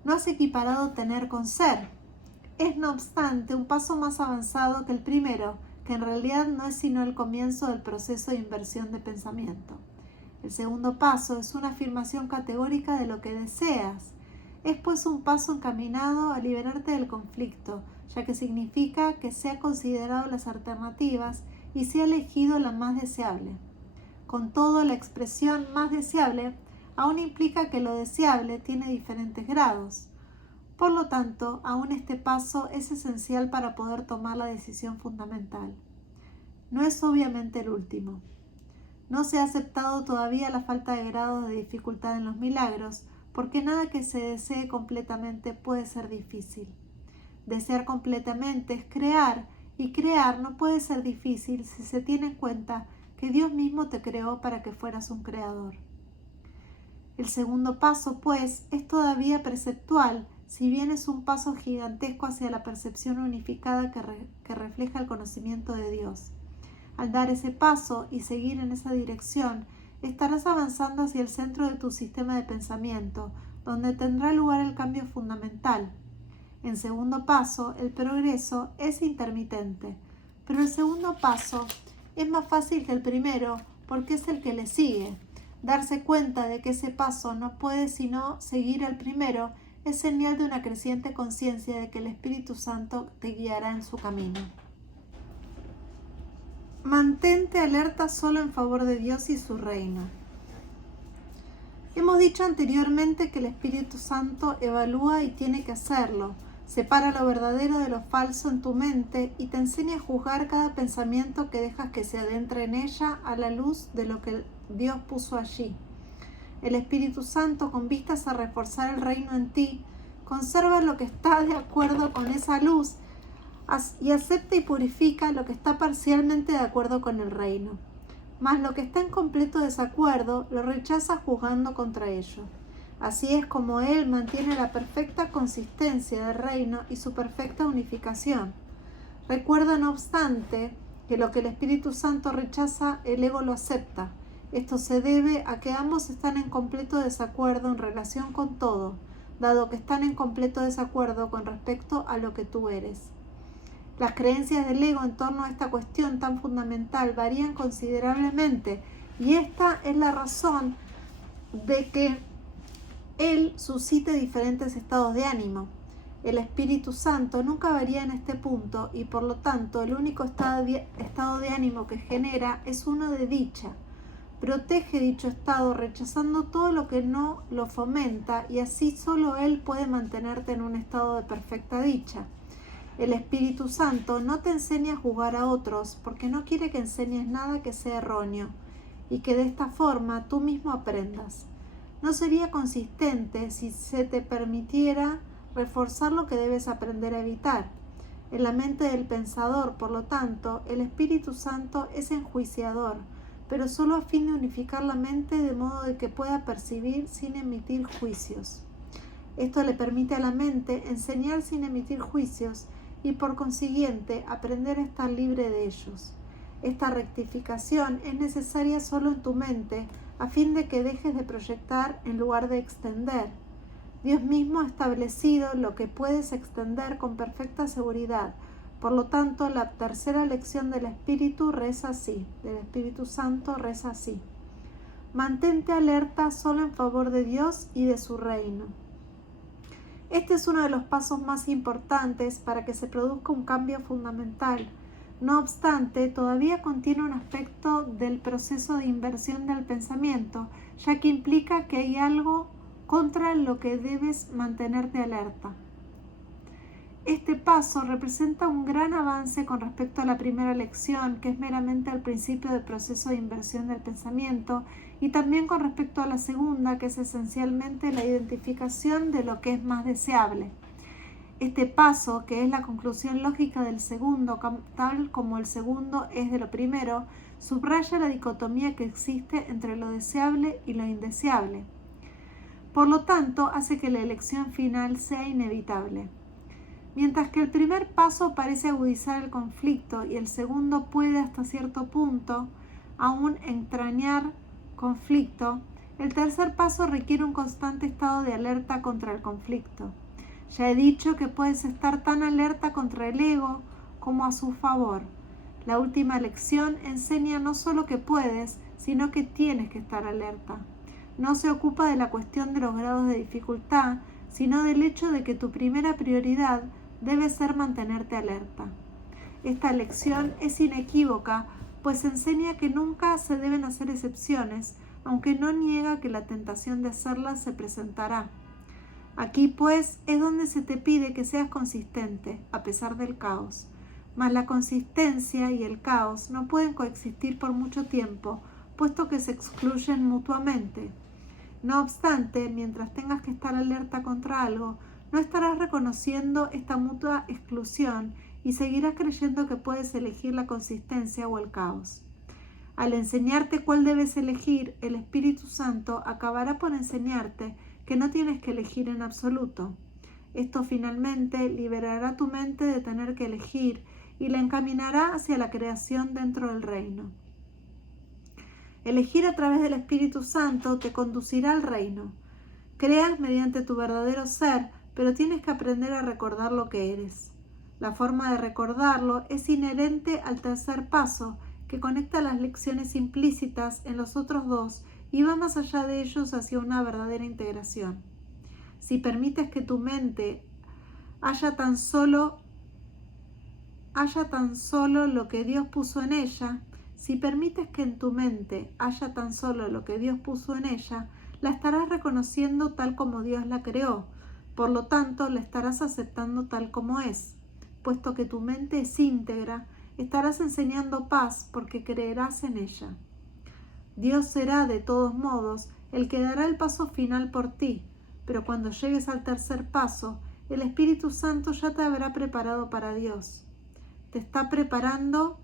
no has equiparado tener con ser. Es, no obstante, un paso más avanzado que el primero, que en realidad no es sino el comienzo del proceso de inversión de pensamiento. El segundo paso es una afirmación categórica de lo que deseas. Es pues un paso encaminado a liberarte del conflicto, ya que significa que se ha considerado las alternativas y se ha elegido la más deseable. Con todo, la expresión más deseable aún implica que lo deseable tiene diferentes grados. Por lo tanto, aún este paso es esencial para poder tomar la decisión fundamental. No es obviamente el último. No se ha aceptado todavía la falta de grados de dificultad en los milagros, porque nada que se desee completamente puede ser difícil. Desear completamente es crear, y crear no puede ser difícil si se tiene en cuenta que Dios mismo te creó para que fueras un creador. El segundo paso, pues, es todavía perceptual, si bien es un paso gigantesco hacia la percepción unificada que refleja el conocimiento de Dios. Al dar ese paso y seguir en esa dirección, estarás avanzando hacia el centro de tu sistema de pensamiento, donde tendrá lugar el cambio fundamental. En segundo paso, el progreso es intermitente, pero el segundo paso es más fácil que el primero porque es el que le sigue. Darse cuenta de que ese paso no puede sino seguir al primero es señal de una creciente conciencia de que el Espíritu Santo te guiará en su camino. Mantente alerta solo en favor de Dios y su reino. Hemos dicho anteriormente que el Espíritu Santo evalúa y tiene que hacerlo. Separa lo verdadero de lo falso en tu mente y te enseña a juzgar cada pensamiento que dejas que se adentre en ella a la luz de lo que Dios puso allí. El Espíritu Santo, con vistas a reforzar el reino en ti, conserva lo que está de acuerdo con esa luz y acepta y purifica lo que está parcialmente de acuerdo con el reino. Mas lo que está en completo desacuerdo lo rechaza juzgando contra ello. Así es como Él mantiene la perfecta consistencia del reino y su perfecta unificación. Recuerda, no obstante, que lo que el Espíritu Santo rechaza, el ego lo acepta. Esto se debe a que ambos están en completo desacuerdo en relación con todo, dado que están en completo desacuerdo con respecto a lo que tú eres. Las creencias del ego en torno a esta cuestión tan fundamental varían considerablemente, y esta es la razón de que él suscite diferentes estados de ánimo. El Espíritu Santo nunca varía en este punto y por lo tanto el único estado de ánimo que genera es uno de dicha. Protege dicho estado rechazando todo lo que no lo fomenta y así solo Él puede mantenerte en un estado de perfecta dicha. El Espíritu Santo no te enseña a juzgar a otros porque no quiere que enseñes nada que sea erróneo y que de esta forma tú mismo aprendas. No sería consistente si se te permitiera reforzar lo que debes aprender a evitar. En la mente del pensador, por lo tanto, el Espíritu Santo es enjuiciador, pero solo a fin de unificar la mente de modo de que pueda percibir sin emitir juicios. Esto le permite a la mente enseñar sin emitir juicios y por consiguiente aprender a estar libre de ellos. Esta rectificación es necesaria solo en tu mente a fin de que dejes de proyectar en lugar de extender. Dios mismo ha establecido lo que puedes extender con perfecta seguridad. Por lo tanto, la tercera lección del Espíritu reza así, del Espíritu Santo reza así: mantente alerta solo en favor de Dios y de su reino. Este es uno de los pasos más importantes para que se produzca un cambio fundamental. No obstante, todavía contiene un aspecto del proceso de inversión del pensamiento, ya que implica que hay algo contra lo que debes mantenerte alerta. Este paso representa un gran avance con respecto a la primera lección, que es meramente el principio del proceso de inversión del pensamiento, y también con respecto a la segunda, que es esencialmente la identificación de lo que es más deseable. Este paso, que es la conclusión lógica del segundo, tal como el segundo es de lo primero, subraya la dicotomía que existe entre lo deseable y lo indeseable. Por lo tanto, hace que la elección final sea inevitable. Mientras que el primer paso parece agudizar el conflicto y el segundo puede hasta cierto punto aún entrañar conflicto, el tercer paso requiere un constante estado de alerta contra el conflicto. Ya he dicho que puedes estar tan alerta contra el ego como a su favor. La última lección enseña no solo que puedes, sino que tienes que estar alerta. No se ocupa de la cuestión de los grados de dificultad, sino del hecho de que tu primera prioridad debe ser mantenerte alerta. Esta lección es inequívoca, pues enseña que nunca se deben hacer excepciones, aunque no niega que la tentación de hacerlas se presentará. Aquí, pues, es donde se te pide que seas consistente, a pesar del caos. Mas la consistencia y el caos no pueden coexistir por mucho tiempo, puesto que se excluyen mutuamente. No obstante, mientras tengas que estar alerta contra algo, no estarás reconociendo esta mutua exclusión y seguirás creyendo que puedes elegir la consistencia o el caos. Al enseñarte cuál debes elegir, el Espíritu Santo acabará por enseñarte que no tienes que elegir en absoluto. Esto finalmente liberará tu mente de tener que elegir y la encaminará hacia la creación dentro del reino. Elegir a través del Espíritu Santo te conducirá al reino. Creas mediante tu verdadero ser, pero tienes que aprender a recordar lo que eres. La forma de recordarlo es inherente al tercer paso, que conecta las lecciones implícitas en los otros dos y va más allá de ellos hacia una verdadera integración. Si permites que tu mente haya tan solo lo que Dios puso en ella, si permites que en tu mente haya tan solo lo que Dios puso en ella, la estarás reconociendo tal como Dios la creó. Por lo tanto, la estarás aceptando tal como es. Puesto que tu mente es íntegra, estarás enseñando paz porque creerás en ella. Dios será, de todos modos, el que dará el paso final por ti, pero cuando llegues al tercer paso, el Espíritu Santo ya te habrá preparado para Dios. Te está preparando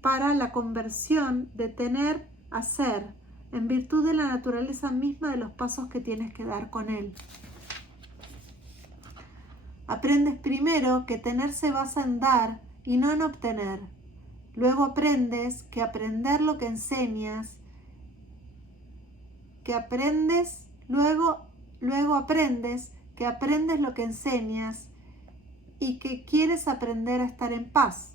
para la conversión de tener a ser, en virtud de la naturaleza misma de los pasos que tienes que dar con Él. Aprendes primero que tener se basa en dar y no en obtener. Luego aprendes que aprender lo que enseñas, luego aprendes que aprendes lo que enseñas y que quieres aprender a estar en paz.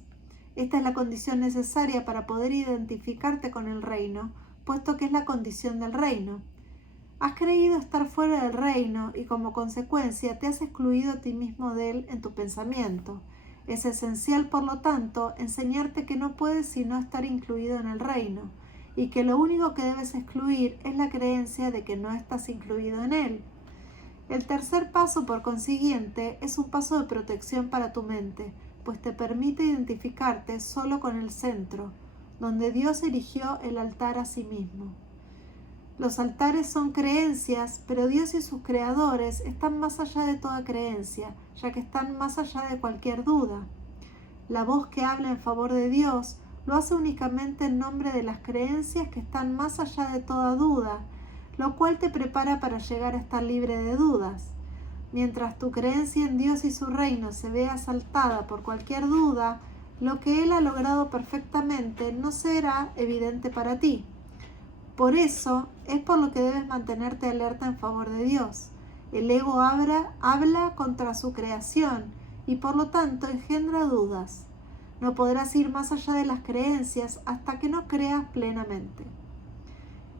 Esta es la condición necesaria para poder identificarte con el reino, puesto que es la condición del reino. Has creído estar fuera del reino y como consecuencia te has excluido a ti mismo de él en tu pensamiento. Es esencial, por lo tanto, enseñarte que no puedes sino estar incluido en el reino y que lo único que debes excluir es la creencia de que no estás incluido en él. El tercer paso, por consiguiente, es un paso de protección para tu mente, pues te permite identificarte solo con el centro, donde Dios erigió el altar a sí mismo. Los altares son creencias, pero Dios y sus creadores están más allá de toda creencia, ya que están más allá de cualquier duda. La voz que habla en favor de Dios lo hace únicamente en nombre de las creencias que están más allá de toda duda, lo cual te prepara para llegar a estar libre de dudas. Mientras tu creencia en Dios y su reino se vea asaltada por cualquier duda, lo que Él ha logrado perfectamente no será evidente para ti. Por eso es por lo que debes mantenerte alerta en favor de Dios. El ego habla contra su creación y por lo tanto engendra dudas. No podrás ir más allá de las creencias hasta que no creas plenamente.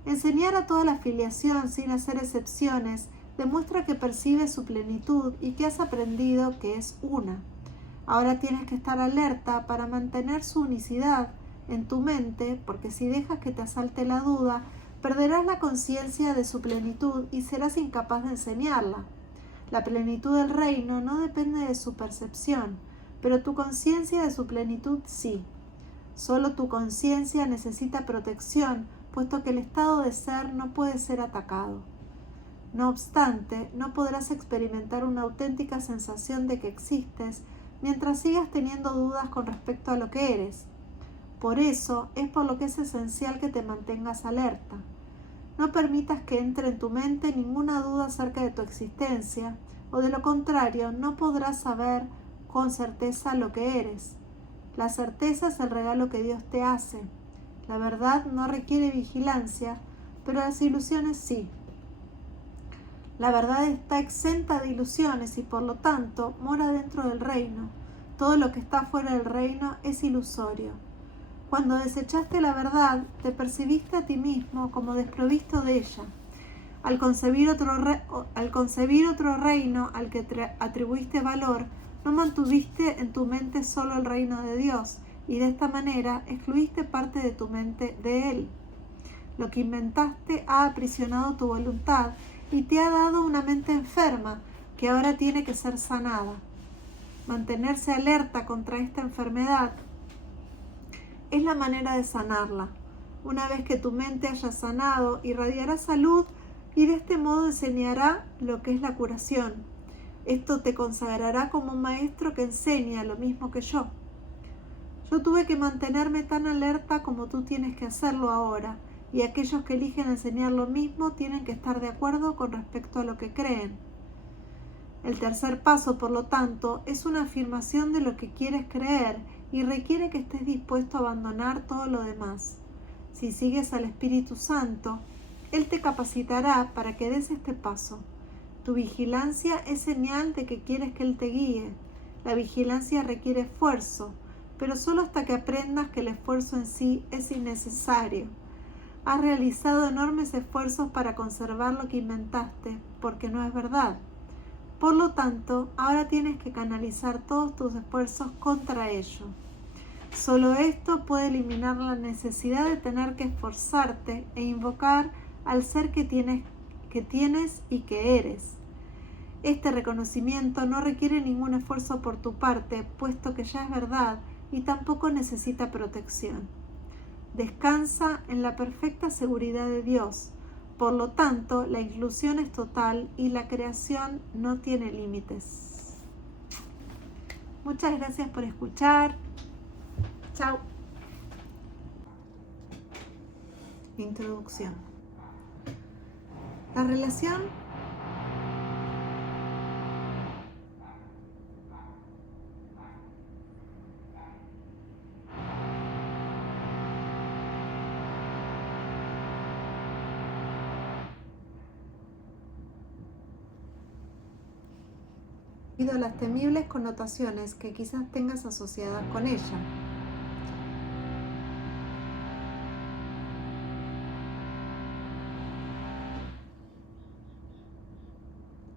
Enseñar a toda la filiación sin hacer excepciones demuestra que percibes su plenitud y que has aprendido que es una. Ahora tienes que estar alerta para mantener su unicidad en tu mente, porque si dejas que te asalte la duda, perderás la conciencia de su plenitud y serás incapaz de enseñarla. La plenitud del reino no depende de su percepción, pero tu conciencia de su plenitud sí. Solo tu conciencia necesita protección, puesto que el estado de ser no puede ser atacado. No obstante, no podrás experimentar una auténtica sensación de que existes mientras sigas teniendo dudas con respecto a lo que eres. Por eso es por lo que es esencial que te mantengas alerta. No permitas que entre en tu mente ninguna duda acerca de tu existencia, o de lo contrario no podrás saber con certeza lo que eres. La certeza es el regalo que Dios te hace. La verdad no requiere vigilancia, pero las ilusiones sí. La verdad está exenta de ilusiones y por lo tanto mora dentro del reino. Todo lo que está fuera del reino es ilusorio. Cuando desechaste la verdad, te percibiste a ti mismo como desprovisto de ella. Al concebir otro reino al que atribuiste valor, no mantuviste en tu mente solo el reino de Dios, y de esta manera excluiste parte de tu mente de Él. Lo que inventaste ha aprisionado tu voluntad y te ha dado una mente enferma que ahora tiene que ser sanada. Mantenerse alerta contra esta enfermedad es la manera de sanarla. Una vez que tu mente haya sanado, irradiará salud y de este modo enseñará lo que es la curación. Esto te consagrará como un maestro que enseña lo mismo que yo. Yo tuve que mantenerme tan alerta como tú tienes que hacerlo ahora, y aquellos que eligen enseñar lo mismo tienen que estar de acuerdo con respecto a lo que creen. El tercer paso, por lo tanto, es una afirmación de lo que quieres creer y requiere que estés dispuesto a abandonar todo lo demás. Si sigues al Espíritu Santo, Él te capacitará para que des este paso. Tu vigilancia es señal de que quieres que Él te guíe. La vigilancia requiere esfuerzo, pero solo hasta que aprendas que el esfuerzo en sí es innecesario. Has realizado enormes esfuerzos para conservar lo que inventaste, porque no es verdad. Por lo tanto, ahora tienes que canalizar todos tus esfuerzos contra ello. Solo esto puede eliminar la necesidad de tener que esforzarte e invocar al ser que tienes y que eres. Este reconocimiento no requiere ningún esfuerzo por tu parte, puesto que ya es verdad y tampoco necesita protección. Descansa en la perfecta seguridad de Dios. Por lo tanto, la inclusión es total y la creación no tiene límites. Muchas gracias por escuchar. Chao. Introducción. La relación debido a las temibles connotaciones que quizás tengas asociadas con ella.